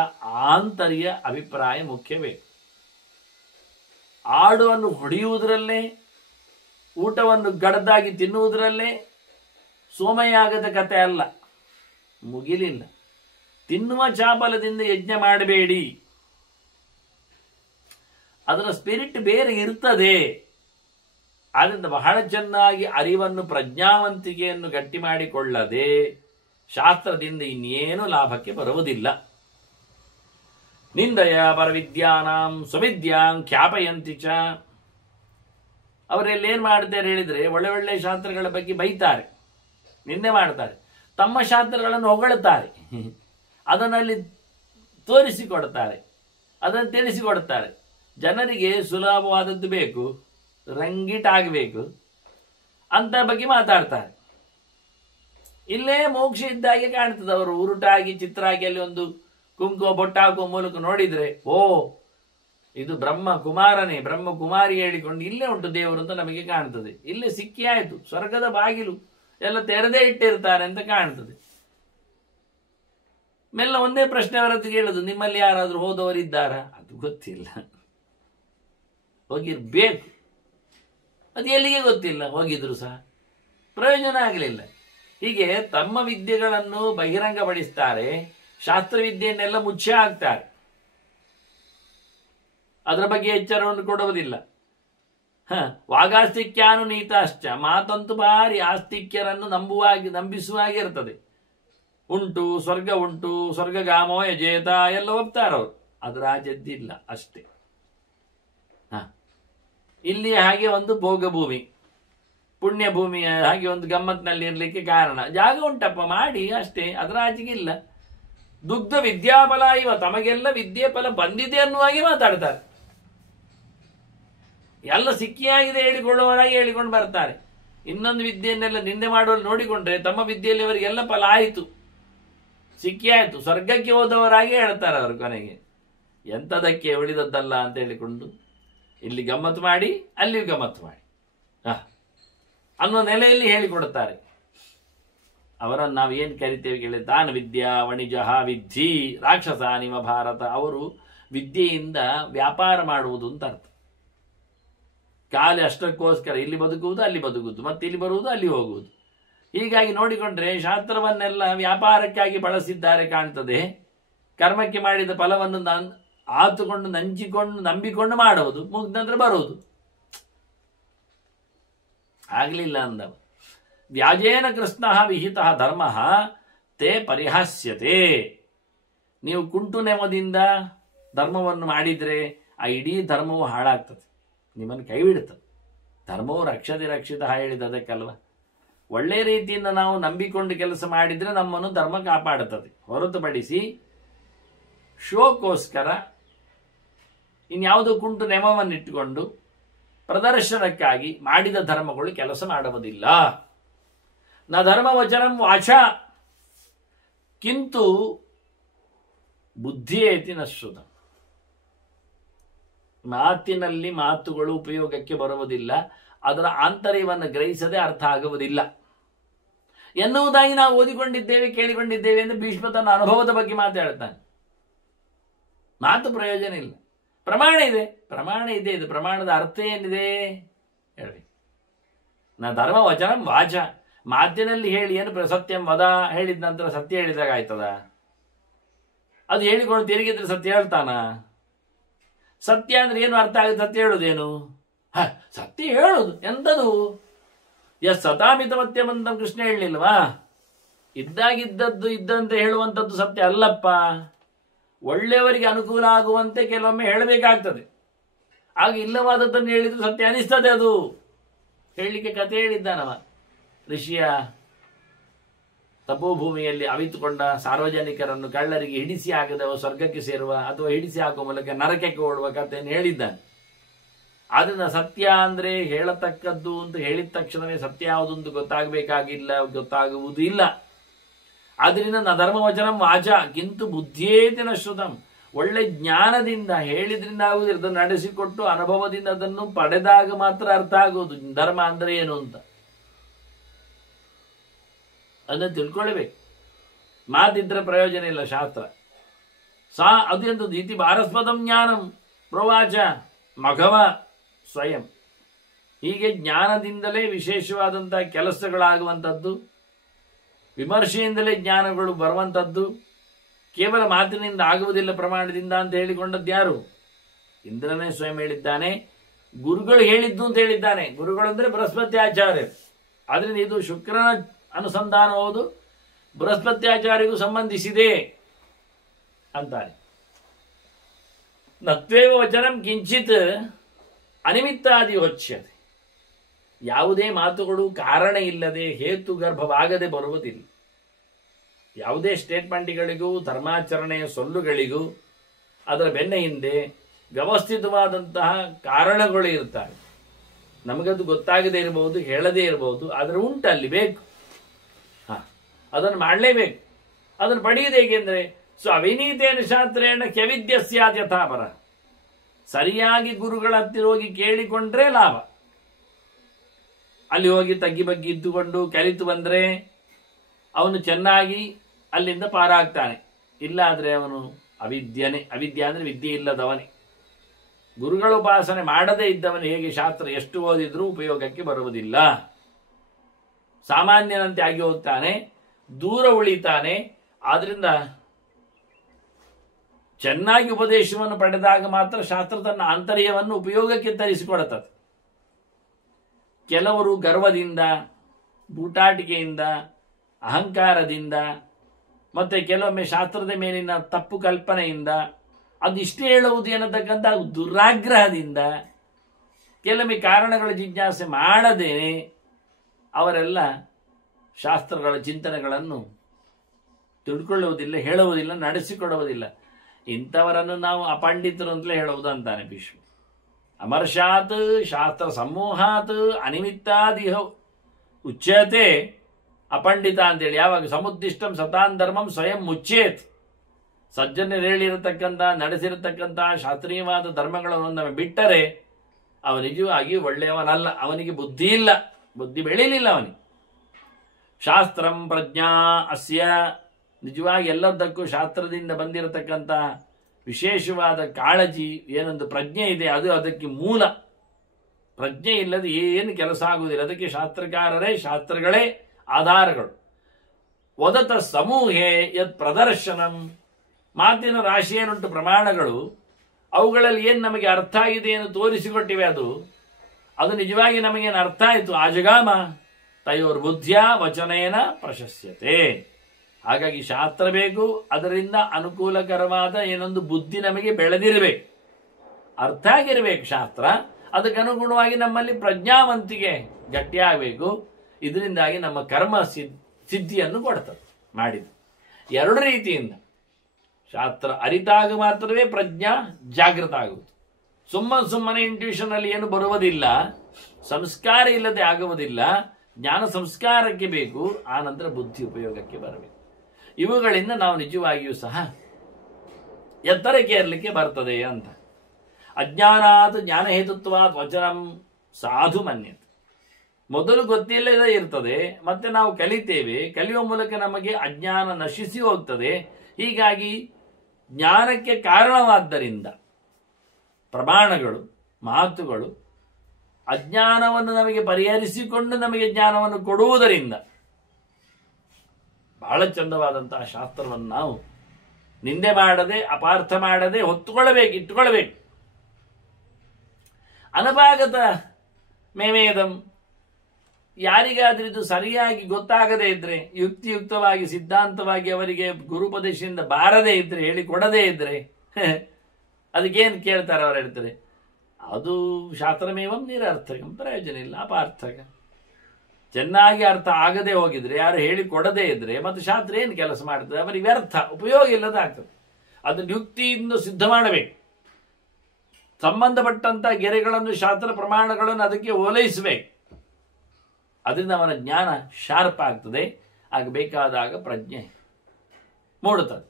ಆಂತರ್ಯ ಅಭಿಪ್ರಾಯ ಮುಖ್ಯವೇ. ಆಡುವನ್ನು ಹೊಡೆಯುವುದರಲ್ಲೇ, ಊಟವನ್ನು ಗಡದಾಗಿ ತಿನ್ನುವುದರಲ್ಲೇ ಸೋಮಯಾಗದ ಕತೆ ಅಲ್ಲ, ಮುಗಿಲಿಲ್ಲ. ತಿನ್ನುವ ಚಾಪಲದಿಂದ ಯಜ್ಞ ಮಾಡಬೇಡಿ, ಅದರ ಸ್ಪಿರಿಟ್ ಬೇರೆ ಇರ್ತದೆ. ಆದ್ದರಿಂದ ಬಹಳ ಚೆನ್ನಾಗಿ ಅರಿವನ್ನು, ಪ್ರಜ್ಞಾವಂತಿಕೆಯನ್ನು ಗಟ್ಟಿ ಮಾಡಿಕೊಳ್ಳದೆ ಶಾಸ್ತ್ರದಿಂದ ಇನ್ನೇನು ಲಾಭಕ್ಕೆ ಬರುವುದಿಲ್ಲ. ನಿಂದಯ ಪರವಿದ್ಯಾನಾಂ ಸ್ವವಿದ್ಯಾಂ ಖ್ಯಾಪಯಂತಿ ಚ. ಅವರೆಲ್ಲ ಏನ್ ಮಾಡ್ತಾರೆ ಹೇಳಿದ್ರೆ, ಒಳ್ಳೆ ಒಳ್ಳೆ ಶಾಸ್ತ್ರಗಳ ಬಗ್ಗೆ ಬೈತಾರೆ, ನಿಂದೆ ಮಾಡ್ತಾರೆ, ತಮ್ಮ ಶಾಸ್ತ್ರಗಳನ್ನು ಹೊಗಳುತ್ತಾರೆ, ಅದನ್ನಲ್ಲಿ ತೋರಿಸಿಕೊಡ್ತಾರೆ, ಅದನ್ನು ತಿಳಿಸಿಕೊಡ್ತಾರೆ. ಜನರಿಗೆ ಸುಲಭವಾದದ್ದು ಬೇಕು, ರಂಗಿಟಾಗಬೇಕು ಅಂತ ಬಗ್ಗೆ ಮಾತಾಡ್ತಾರೆ. ಇಲ್ಲೇ ಮೋಕ್ಷ ಇದ್ದಾಗೆ ಕಾಣ್ತದೆ. ಅವರು ಉರುಟಾಗಿ ಚಿತ್ರಾಗಿ ಅಲ್ಲಿ ಒಂದು ಕುಂಕುಮ ಬೊಟ್ಟಾಕುವ ಮೂಲಕ ನೋಡಿದ್ರೆ, ಓ ಇದು ಬ್ರಹ್ಮ ಕುಮಾರನೇ, ಬ್ರಹ್ಮ ಕುಮಾರಿ ಹೇಳಿಕೊಂಡು ಇಲ್ಲೇ ಉಂಟು ದೇವರು ಅಂತ ನಮಗೆ ಕಾಣ್ತದೆ. ಇಲ್ಲೇ ಸಿಕ್ಕಿ ಆಯ್ತು, ಸ್ವರ್ಗದ ಬಾಗಿಲು ಎಲ್ಲ ತೆರೆದೇ ಇಟ್ಟಿರ್ತಾರೆ ಅಂತ ಕಾಣ್ತದೆ. ಮೆಲ್ಲ ಒಂದೇ ಪ್ರಶ್ನೆ ಅವರದ್ದು ಕೇಳುದು, ನಿಮ್ಮಲ್ಲಿ ಯಾರಾದ್ರೂ ಹೋದವರಿದ್ದಾರಾ? ಅದು ಗೊತ್ತಿಲ್ಲ. ಹೋಗಿರ್ಬೇಕು, ಅದು ಎಲ್ಲಿಗೆ ಗೊತ್ತಿಲ್ಲ. ಹೋಗಿದ್ರು ಸಹ ಪ್ರಯೋಜನ ಆಗಲಿಲ್ಲ. ಹೀಗೆ ತಮ್ಮ ವಿದ್ಯೆಗಳನ್ನು ಬಹಿರಂಗಪಡಿಸ್ತಾರೆ, ಶಾಸ್ತ್ರವಿದ್ಯೆಯನ್ನೆಲ್ಲ ಮುಚ್ಚೆ ಹಾಕ್ತಾರೆ, ಅದರ ಬಗ್ಗೆ ಎಚ್ಚರವನ್ನು ಕೊಡುವುದಿಲ್ಲ. ವಾಗಾಸ್ತಿಕ್ಯಾನು ನೀತಾಶ್ಚ. ಮಾತಂತೂ ಭಾರಿ ಆಸ್ತಿಕ್ಯರನ್ನು ನಂಬಿಸುವಾಗಿರ್ತದೆ. ಉಂಟು, ಸ್ವರ್ಗ ಉಂಟು, ಸ್ವರ್ಗಗಾಮೋ ಯಜೇತ ಎಲ್ಲ ಒಪ್ತಾರವರು. ಅದರ ಆಚೆದ್ದಿಲ್ಲ ಅಷ್ಟೇ. ಇಲ್ಲಿ ಹಾಗೆ ಒಂದು ಭೋಗಭೂಮಿ, ಪುಣ್ಯ ಭೂಮಿ ಹಾಗೆ ಒಂದು ಗಮ್ಮತ್ನಲ್ಲಿ ಇರಲಿಕ್ಕೆ ಕಾರಣ ಜಾಗ ಉಂಟಪ್ಪ ಮಾಡಿ ಅಷ್ಟೇ, ಅದರ ಆಚೆಗಿಲ್ಲ. ದುಗ್ಧ ವಿದ್ಯಾಫಲ ಇವ, ತಮಗೆಲ್ಲ ವಿದ್ಯೆ ಫಲ ಬಂದಿದೆ ಅನ್ನುವಾಗೆ ಮಾತಾಡ್ತಾರೆ. ಎಲ್ಲ ಸಿಕ್ಕಿಯಾಗಿದೆ ಹೇಳಿಕೊಳ್ಳುವವರಾಗಿ ಹೇಳಿಕೊಂಡು ಬರ್ತಾರೆ. ಇನ್ನೊಂದು ವಿದ್ಯೆಯನ್ನೆಲ್ಲ ನಿಂದೆ ಮಾಡುವಲ್ಲಿ ನೋಡಿಕೊಂಡ್ರೆ ತಮ್ಮ ವಿದ್ಯೆಯಲ್ಲಿ ಅವರಿಗೆಲ್ಲ ಫಲ ಆಯಿತು, ಸಿಕ್ಕಿಯಾಯಿತು, ಸ್ವರ್ಗಕ್ಕೆ ಹೋದವರಾಗಿ ಹೇಳ್ತಾರೆ ಅವರು. ಕೊನೆಗೆ ಎಂಥದಕ್ಕೆ ಉಳಿದದ್ದಲ್ಲ ಅಂತ ಹೇಳಿಕೊಂಡು ಇಲ್ಲಿ ಗಮ್ಮತ್ತು ಮಾಡಿ ಅಲ್ಲಿ ಗಮ್ಮತ್ತು ಮಾಡಿ ಅನ್ನೋ ನೆಲೆಯಲ್ಲಿ ಹೇಳಿಕೊಡುತ್ತಾರೆ. ಅವರನ್ನು ನಾವು ಏನು ಕರಿತೇವೆ ಕೇಳಿ, ದಾನ ವಿದ್ಯಾ ವಣಿಜಃ ವಿದ್ಧಿ ರಾಕ್ಷಸ ನಿಮ ಭಾರತ. ಅವರು ವಿದ್ಯೆಯಿಂದ ವ್ಯಾಪಾರ ಮಾಡುವುದು ಅಂತ ಅರ್ಥ. ಖಾಲಿ ಅಷ್ಟಕ್ಕೋಸ್ಕರ ಇಲ್ಲಿ ಬದುಕುವುದು ಅಲ್ಲಿ ಬದುಕುವುದು, ಮತ್ತೆ ಇಲ್ಲಿ ಬರುವುದು ಅಲ್ಲಿ ಹೋಗುವುದು. ಹೀಗಾಗಿ ನೋಡಿಕೊಂಡ್ರೆ ಶಾಸ್ತ್ರವನ್ನೆಲ್ಲ ವ್ಯಾಪಾರಕ್ಕಾಗಿ ಬಳಸಿದ್ದಾರೆ ಕಾಣ್ತದೆ. ಕರ್ಮಕ್ಕೆ ಮಾಡಿದ ಫಲವನ್ನು ಆತುಕೊಂಡು ನಂಚಿಕೊಂಡು ನಂಬಿಕೊಂಡು ಮಾಡುವುದು, ಮುಗ್ದ ನಂತರ ಬರುವುದು. ಆಗಲಿಲ್ಲ ಅಂದವ. ವ್ಯಾಜೇನ ಕೃಷ್ಣ ವಿಹಿತ ಧರ್ಮ ತೇ ಪರಿಹಾಸ್ಯತೆ. ನೀವು ಕುಂಟು ನೆಮದಿಂದ ಧರ್ಮವನ್ನು ಮಾಡಿದರೆ ಆ ಇಡೀ ಧರ್ಮವು ಹಾಳಾಗ್ತದೆ, ನಿಮ್ಮನ್ನು ಕೈ ಬಿಡುತ್ತದೆ. ಧರ್ಮವು ರಕ್ಷತೆ ರಕ್ಷಿತ ಹೇಳಿದ ಅದಕ್ಕಲ್ವ. ಒಳ್ಳೆ ರೀತಿಯಿಂದ ನಾವು ನಂಬಿಕೊಂಡು ಕೆಲಸ ಮಾಡಿದರೆ ನಮ್ಮನ್ನು ಧರ್ಮ ಕಾಪಾಡುತ್ತದೆ. ಹೊರತುಪಡಿಸಿ ಶೋಕ್ಕೋಸ್ಕರ ಇನ್ಯಾವುದೋ ಕುಂಟು ನೆಮವನ್ನಿಟ್ಟುಕೊಂಡು ಪ್ರದರ್ಶನಕ್ಕಾಗಿ ಮಾಡಿದ ಧರ್ಮಗಳು ಕೆಲಸ ಮಾಡುವುದಿಲ್ಲ. ನ ಧರ್ಮ ವಚನಂ ವಾಚ ಕಿಂತು ಬುದ್ಧಿಯೇತಿ ನ ಶ್ರುತ. ಮಾತಿನಲ್ಲಿ ಮಾತುಗಳು ಉಪಯೋಗಕ್ಕೆ ಬರುವುದಿಲ್ಲ, ಅದರ ಆಂತರ್ಯವನ್ನು ಗ್ರಹಿಸದೆ ಅರ್ಥ ಆಗುವುದಿಲ್ಲ ಎನ್ನುವುದಾಗಿ ನಾವು ಓದಿಕೊಂಡಿದ್ದೇವೆ, ಕೇಳಿಕೊಂಡಿದ್ದೇವೆ ಎಂದು ಭೀಷ್ಮ ತನ್ನ ಅನುಭವದ ಬಗ್ಗೆ ಮಾತಾಡ್ತಾನೆ. ಮಾತು ಪ್ರಯೋಜನ ಇಲ್ಲ. ಪ್ರಮಾಣ ಇದೆ, ಪ್ರಮಾಣ ಇದೆ. ಇದು ಪ್ರಮಾಣದ ಅರ್ಥ ಏನಿದೆ ಹೇಳಿ. ನ ಧರ್ಮ ವಚನಂ ವಾಚ, ಮಾತಿನಲ್ಲಿ ಹೇಳಿ ಏನು ಸತ್ಯಂ ವದ ಹೇಳಿದ ನಂತರ ಸತ್ಯ ಹೇಳಿದಾಗ ಆಯ್ತದ? ಅದು ಹೇಳಿಕೊಂಡು ತಿರುಗಿದ್ರೆ ಸತ್ಯ ಹೇಳ್ತಾನ? ಸತ್ಯ ಅಂದ್ರೆ ಏನು ಅರ್ಥ ಆಗುತ್ತೆ? ಸತ್ಯ ಹೇಳುದೇನು? ಸತ್ಯ ಹೇಳುದು ಎಂತದು? ಎಸ್ ಸತಾಮಿತಮತ್ಯಮಂತಂ ಕೃಷ್ಣ ಹೇಳಲಿಲ್ವಾ? ಇದ್ದಾಗಿದ್ದದ್ದು ಇದ್ದಂತೆ ಹೇಳುವಂಥದ್ದು ಸತ್ಯ ಅಲ್ಲಪ್ಪ. ಒಳ್ಳೆಯವರಿಗೆ ಅನುಕೂಲ ಆಗುವಂತೆ ಕೆಲವೊಮ್ಮೆ ಹೇಳಬೇಕಾಗ್ತದೆ. ಆಗ ಇಲ್ಲವಾದದ್ದನ್ನು ಹೇಳಿದ್ರು ಸತ್ಯ ಅನಿಸ್ತದೆ. ಅದು ಹೇಳಲಿಕ್ಕೆ ಕಥೆ ಹೇಳಿದ್ದಾನವ. ಋಷಿಯ ತಪೋಭೂಮಿಯಲ್ಲಿ ಅವಿತುಕೊಂಡ ಸಾರ್ವಜನಿಕರನ್ನು ಕಳ್ಳರಿಗೆ ಹಿಡಿಸಿ ಆಗದವ ಸ್ವರ್ಗಕ್ಕೆ ಸೇರುವ ಅಥವಾ ಹಿಡಿಸಿ ಹಾಕುವ ಮೂಲಕ ನರಕಕ್ಕೆ ಓಡುವ ಕಥೆಯನ್ನು ಹೇಳಿದ್ದಾನೆ. ಆದ್ರಿಂದ ಸತ್ಯ ಅಂದ್ರೆ ಹೇಳತಕ್ಕದ್ದು ಅಂತ ಹೇಳಿದ ತಕ್ಷಣವೇ ಸತ್ಯ ಯಾವುದೊಂದು ಗೊತ್ತಾಗಬೇಕಾಗಿಲ್ಲ, ಗೊತ್ತಾಗುವುದು ಇಲ್ಲ. ಆದ್ರಿಂದ ನ ಧರ್ಮವಚನಂ ವಾಚ ಕಿಂತು ಬುದ್ಧಿಯೇತಿನ ಶ್ರುತಂ. ಒಳ್ಳೆ ಜ್ಞಾನದಿಂದ ಹೇಳಿದ್ರಿಂದ ಆಗುವುದಿಲ್ಲ, ಅದನ್ನು ನಡೆಸಿಕೊಟ್ಟು ಅನುಭವದಿಂದ ಅದನ್ನು ಪಡೆದಾಗ ಮಾತ್ರ ಅರ್ಥ ಆಗುವುದು ಧರ್ಮ ಅಂದ್ರೆ ಏನು ಅಂತ. ಅದನ್ನು ತಿಳ್ಕೊಳ್ಬೇಕು. ಮಾತಿದ್ರೆ ಪ್ರಯೋಜನ ಇಲ್ಲ. ಶಾಸ್ತ್ರ ಅದು ಎಂತದ್ದು? ಇತಿ ಭಾರಸ್ಪದಂ ಜ್ಞಾನಂ ಪ್ರವಾಚ ಮಘವ ಸ್ವಯಂ. ಹೀಗೆ ಜ್ಞಾನದಿಂದಲೇ ವಿಶೇಷವಾದಂತಹ ಕೆಲಸಗಳಾಗುವಂಥದ್ದು, ವಿಮರ್ಶೆಯಿಂದಲೇ ಜ್ಞಾನಗಳು ಬರುವಂಥದ್ದು, ಕೇವಲ ಮಾತಿನಿಂದ ಆಗುವುದಿಲ್ಲ ಪ್ರಮಾಣದಿಂದ ಅಂತ ಹೇಳಿಕೊಂಡದ್ದು ಯಾರು? ಇಂದ್ರನೇ ಸ್ವಯಂ ಹೇಳಿದ್ದಾನೆ. ಗುರುಗಳು ಹೇಳಿದ್ದು ಅಂತ ಹೇಳಿದ್ದಾನೆ. ಗುರುಗಳು ಅಂದ್ರೆ ಬೃಹಸ್ಪತಿ ಆಚಾರ್ಯ. ಆದ್ರಿಂದ ಇದು ಶುಕ್ರನ ಅನುಸಂಧಾನ ಹೌದು, ಬೃಹಸ್ಪತ್ಯಾಚಾರ್ಯಗೂ ಸಂಬಂಧಿಸಿದೆ ಅಂತಾನೆ. ನತ್ವೇವ ವಚನಂ ಕಿಂಚಿತ್ ಅನಿಮಿತ್ತಾದಿ ಹೊಚ್ಯತೆ. ಯಾವುದೇ ಮಾತುಗಳು ಕಾರಣ ಇಲ್ಲದೆ ಹೇತುಗರ್ಭವಾಗದೆ ಬರುವುದಿಲ್ಲ. ಯಾವುದೇ ಸ್ಟೇಟ್ಮೆಂಟ್ಗಳಿಗೂ ಧರ್ಮಾಚರಣೆಯ ಸೊಲ್ಲುಗಳಿಗೂ ಅದರ ಬೆನ್ನ ಹಿಂದೆ ವ್ಯವಸ್ಥಿತವಾದಂತಹ ಕಾರಣಗಳು ಇರ್ತವೆ. ನಮಗದು ಗೊತ್ತಾಗದೇ ಇರಬಹುದು, ಹೇಳದೇ ಇರಬಹುದು, ಆದರೆ ಉಂಟಲ್ಲಿ ಬೇಕು. ಅದನ್ನು ಮಾಡಲೇಬೇಕು. ಅದನ್ನು ಪಡೆಯುವುದು ಹೇಗೆಂದ್ರೆ ಅವಿನೀತೇನ ಶಾಸ್ತ್ರೇಣ ಕೆವಿದ್ಯ ಸ್ಯಾತ್ ಯಥಾಪರ. ಸರಿಯಾಗಿ ಗುರುಗಳ ಹತ್ತಿರ ಹೋಗಿ ಕೇಳಿಕೊಂಡ್ರೆ ಲಾಭ. ಅಲ್ಲಿ ಹೋಗಿ ತಗ್ಗಿ ಬಗ್ಗಿ ಇದ್ದುಕೊಂಡು ಕಲಿತು ಬಂದ್ರೆ ಅವನು ಚೆನ್ನಾಗಿ ಅಲ್ಲಿಂದ ಪಾರಾಗ್ತಾನೆ. ಇಲ್ಲ ಆದ್ರೆ ಅವನು ಅವಿದ್ಯನೇ. ಅವಿದ್ಯ ಅಂದ್ರೆ ವಿದ್ಯೆ ಇಲ್ಲದವನೇ. ಗುರುಗಳ ಉಪಾಸನೆ ಮಾಡದೇ ಇದ್ದವನು ಹೇಗೆ ಶಾಸ್ತ್ರ ಎಷ್ಟು ಓದಿದ್ರೂ ಉಪಯೋಗಕ್ಕೆ ಬರುವುದಿಲ್ಲ. ಸಾಮಾನ್ಯನಂತೆ ಆಗಿ ಹೋಗ್ತಾನೆ, ದೂರ ಉಳಿತಾನೆ. ಆದ್ರಿಂದ ಚೆನ್ನಾಗಿ ಉಪದೇಶವನ್ನು ಪಡೆದಾಗ ಮಾತ್ರ ಶಾಸ್ತ್ರ ತನ್ನ ಆಂತರ್ಯವನ್ನು ಉಪಯೋಗಕ್ಕೆ ತರಿಸಿಕೊಡುತ್ತದೆ. ಕೆಲವರು ಗರ್ವದಿಂದ, ಬೂಟಾಟಿಕೆಯಿಂದ, ಅಹಂಕಾರದಿಂದ, ಮತ್ತೆ ಕೆಲವೊಮ್ಮೆ ಶಾಸ್ತ್ರದ ಮೇಲಿನ ತಪ್ಪು ಕಲ್ಪನೆಯಿಂದ, ಅದಿಷ್ಟೇ ಹೇಳುವುದು ಎನ್ನತಕ್ಕಂಥ ದುರಾಗ್ರಹದಿಂದ, ಕೆಲವೊಮ್ಮೆ ಕಾರಣಗಳ ಜಿಜ್ಞಾಸೆ ಮಾಡದೇನೆ ಅವರೆಲ್ಲ ಶಾಸ್ತ್ರಗಳ ಚಿಂತನೆಗಳನ್ನು ತಿಳ್ಕೊಳ್ಳುವುದಿಲ್ಲ, ಹೇಳುವುದಿಲ್ಲ, ನಡೆಸಿಕೊಡುವುದಿಲ್ಲ. ಇಂಥವರನ್ನು ನಾವು ಅಪಂಡಿತರು ಅಂತಲೇ ಹೇಳುವುದು ಅಂತಾನೆ ಭೀಷ್ಮ. ಅಮರ್ಷಾತ್ ಶಾಸ್ತ್ರ ಸಮೂಹಾತ್ ಅನಿಮಿತ್ತಾದಿಹ ಉಚ್ಯತೆ ಅಪಂಡಿತ ಅಂತೇಳಿ. ಯಾವಾಗ ಸಮುದ್ದಿಷ್ಟಂ ಸತಾನ್ ಧರ್ಮಂ ಸ್ವಯಂ ಮುಚ್ಚೇತ್. ಸಜ್ಜನರು ಹೇಳಿರತಕ್ಕಂಥ, ನಡೆಸಿರತಕ್ಕಂಥ ಶಾಸ್ತ್ರೀಯವಾದ ಧರ್ಮಗಳನ್ನು ಬಿಟ್ಟರೆ ಅವ ನಿಜವಾಗಿಯೂ ಒಳ್ಳೆಯವನಲ್ಲ. ಅವನಿಗೆ ಬುದ್ಧಿ ಇಲ್ಲ, ಬುದ್ಧಿ ಬೆಳೀಲಿಲ್ಲ ಅವನಿಗೆ. ಶಾಸ್ತ್ರಂ ಪ್ರಜ್ಞಾ ಅಸ್ಯ. ನಿಜವಾಗಿ ಎಲ್ಲದಕ್ಕೂ ಶಾಸ್ತ್ರದಿಂದ ಬಂದಿರತಕ್ಕಂಥ ವಿಶೇಷವಾದ ಕಾಳಜಿ ಏನೊಂದು ಪ್ರಜ್ಞೆ ಇದೆ, ಅದು ಅದಕ್ಕೆ ಮೂಲ. ಪ್ರಜ್ಞೆ ಇಲ್ಲದೆ ಏನು ಕೆಲಸ ಆಗುವುದಿಲ್ಲ. ಅದಕ್ಕೆ ಶಾಸ್ತ್ರಕಾರರೇ, ಶಾಸ್ತ್ರಗಳೇ ಆಧಾರಗಳು. ವದತ ಸಮೂಹೇ ಯತ್ ಪ್ರದರ್ಶನಂ. ಮಾತಿನ ರಾಶಿ ಏನುಂಟು ಪ್ರಮಾಣಗಳು, ಅವುಗಳಲ್ಲಿ ಏನು ನಮಗೆ ಅರ್ಥ ಆಗಿದೆ ಎಂದು ತೋರಿಸಿಕೊಟ್ಟಿವೆ. ಅದು ನಿಜವಾಗಿ ನಮಗೇನು ಅರ್ಥ ಆಯಿತು. ಆಜಗಾಮ ತಯೋರ್ ಬುದ್ಧಿಯ ವಚನೇನ ಪ್ರಶಸ್ಯತೆ. ಹಾಗಾಗಿ ಶಾಸ್ತ್ರ ಬೇಕು, ಅದರಿಂದ ಅನುಕೂಲಕರವಾದ ಏನೊಂದು ಬುದ್ಧಿ ನಮಗೆ ಬೆಳೆದಿರಬೇಕು, ಅರ್ಥ ಆಗಿರಬೇಕು ಶಾಸ್ತ್ರ. ಅದಕ್ಕನುಗುಣವಾಗಿ ನಮ್ಮಲ್ಲಿ ಪ್ರಜ್ಞಾವಂತಿಕೆ ಗಟ್ಟಿಯಾಗಬೇಕು. ಇದರಿಂದಾಗಿ ನಮ್ಮ ಕರ್ಮ ಸಿದ್ಧಿಯನ್ನು ಕೊಡ್ತದೆ ಮಾಡಿದ್ದು. ಎರಡು ರೀತಿಯಿಂದ ಶಾಸ್ತ್ರ ಅರಿತಾಗ ಮಾತ್ರವೇ ಪ್ರಜ್ಞಾ ಜಾಗೃತ ಆಗುವುದು. ಸುಮ್ಮನೆ ಇಂಟ್ಯೂಷನ್ ಅಲ್ಲಿ ಏನು ಬರುವುದಿಲ್ಲ, ಸಂಸ್ಕಾರ ಇಲ್ಲದೆ ಆಗುವುದಿಲ್ಲ. ಜ್ಞಾನ ಸಂಸ್ಕಾರಕ್ಕೆ ಬೇಕು, ಆ ನಂತರ ಬುದ್ಧಿ ಉಪಯೋಗಕ್ಕೆ ಬರಬೇಕು. ಇವುಗಳಿಂದ ನಾವು ನಿಜವಾಗಿಯೂ ಸಹ ಎತ್ತರಕ್ಕೆ ಏರಲಿಕ್ಕೆ ಬರ್ತದೆ ಅಂತ. ಅಜ್ಞಾನಾತ್ ಜ್ಞಾನಹೇತುತ್ವಾತ್ ವಚನಂ ಸಾಧು ಮನ್ಯತೆ. ಮೊದಲು ಗೊತ್ತಿಲ್ಲದೆ ಇರ್ತದೆ, ಮತ್ತೆ ನಾವು ಕಲಿತೇವೆ, ಕಲಿಯುವ ಮೂಲಕ ನಮಗೆ ಅಜ್ಞಾನ ನಶಿಸಿ ಹೋಗ್ತದೆ. ಹೀಗಾಗಿ ಜ್ಞಾನಕ್ಕೆ ಕಾರಣವಾದ್ದರಿಂದ ಪ್ರಮಾಣಗಳು, ಮಾತುಗಳು ಅಜ್ಞಾನವನ್ನು ನಮಗೆ ಪರಿಹರಿಸಿಕೊಂಡು ನಮಗೆ ಜ್ಞಾನವನ್ನು ಕೊಡುವುದರಿಂದ ಬಹಳ ಚಂದವಾದಂತಹ ಶಾಸ್ತ್ರವನ್ನು ನಾವು ನಿಂದೆ ಮಾಡದೆ, ಅಪಾರ್ಥ ಮಾಡದೆ ಹೊತ್ತುಕೊಳ್ಳಬೇಕು, ಇಟ್ಟುಕೊಳ್ಳಬೇಕು. ಅನಪಾಗತ ಮೇಮೇದಂ. ಯಾರಿಗಾದ್ರೂ ಇದು ಸರಿಯಾಗಿ ಗೊತ್ತಾಗದೇ ಇದ್ರೆ, ಯುಕ್ತಿಯುಕ್ತವಾಗಿ ಸಿದ್ಧಾಂತವಾಗಿ ಅವರಿಗೆ ಗುರುಪದೇಶದಿಂದ ಬಾರದೇ ಇದ್ರೆ, ಹೇಳಿಕೊಡದೇ ಇದ್ರೆ ಅದಕ್ಕೇನು ಕೇಳ್ತಾರೆ? ಅವರು ಹೇಳ್ತಾರೆ ಅದು ಶಾಸ್ತ್ರಮೇವಂ ನಿರರ್ಥಕಂ, ಪ್ರಯೋಜನ ಇಲ್ಲ, ಅಪಾರ್ಥಕ. ಚೆನ್ನಾಗಿ ಅರ್ಥ ಆಗದೆ ಹೋಗಿದ್ರೆ, ಯಾರು ಹೇಳಿಕೊಡದೇ ಇದ್ರೆ ಮತ್ತು ಶಾಸ್ತ್ರ ಏನು ಕೆಲಸ ಮಾಡ್ತದೆ? ಅವರಿಗೆ ವ್ಯರ್ಥ, ಉಪಯೋಗ ಇಲ್ಲದಾಗ್ತದೆ. ಅದನ್ನು ಯುಕ್ತಿಯಿಂದ ಸಿದ್ಧ ಮಾಡಬೇಕು. ಸಂಬಂಧಪಟ್ಟಂತ ಗೆರೆಗಳನ್ನು, ಶಾಸ್ತ್ರ ಪ್ರಮಾಣಗಳನ್ನು ಅದಕ್ಕೆ ಓಲೈಸಬೇಕು. ಅದರಿಂದ ಅವನ ಜ್ಞಾನ ಶಾರ್ಪ್ ಆಗ್ತದೆ. ಆಗ ಬೇಕಾದಾಗ ಪ್ರಜ್ಞೆ ಮೂಡುತ್ತದೆ.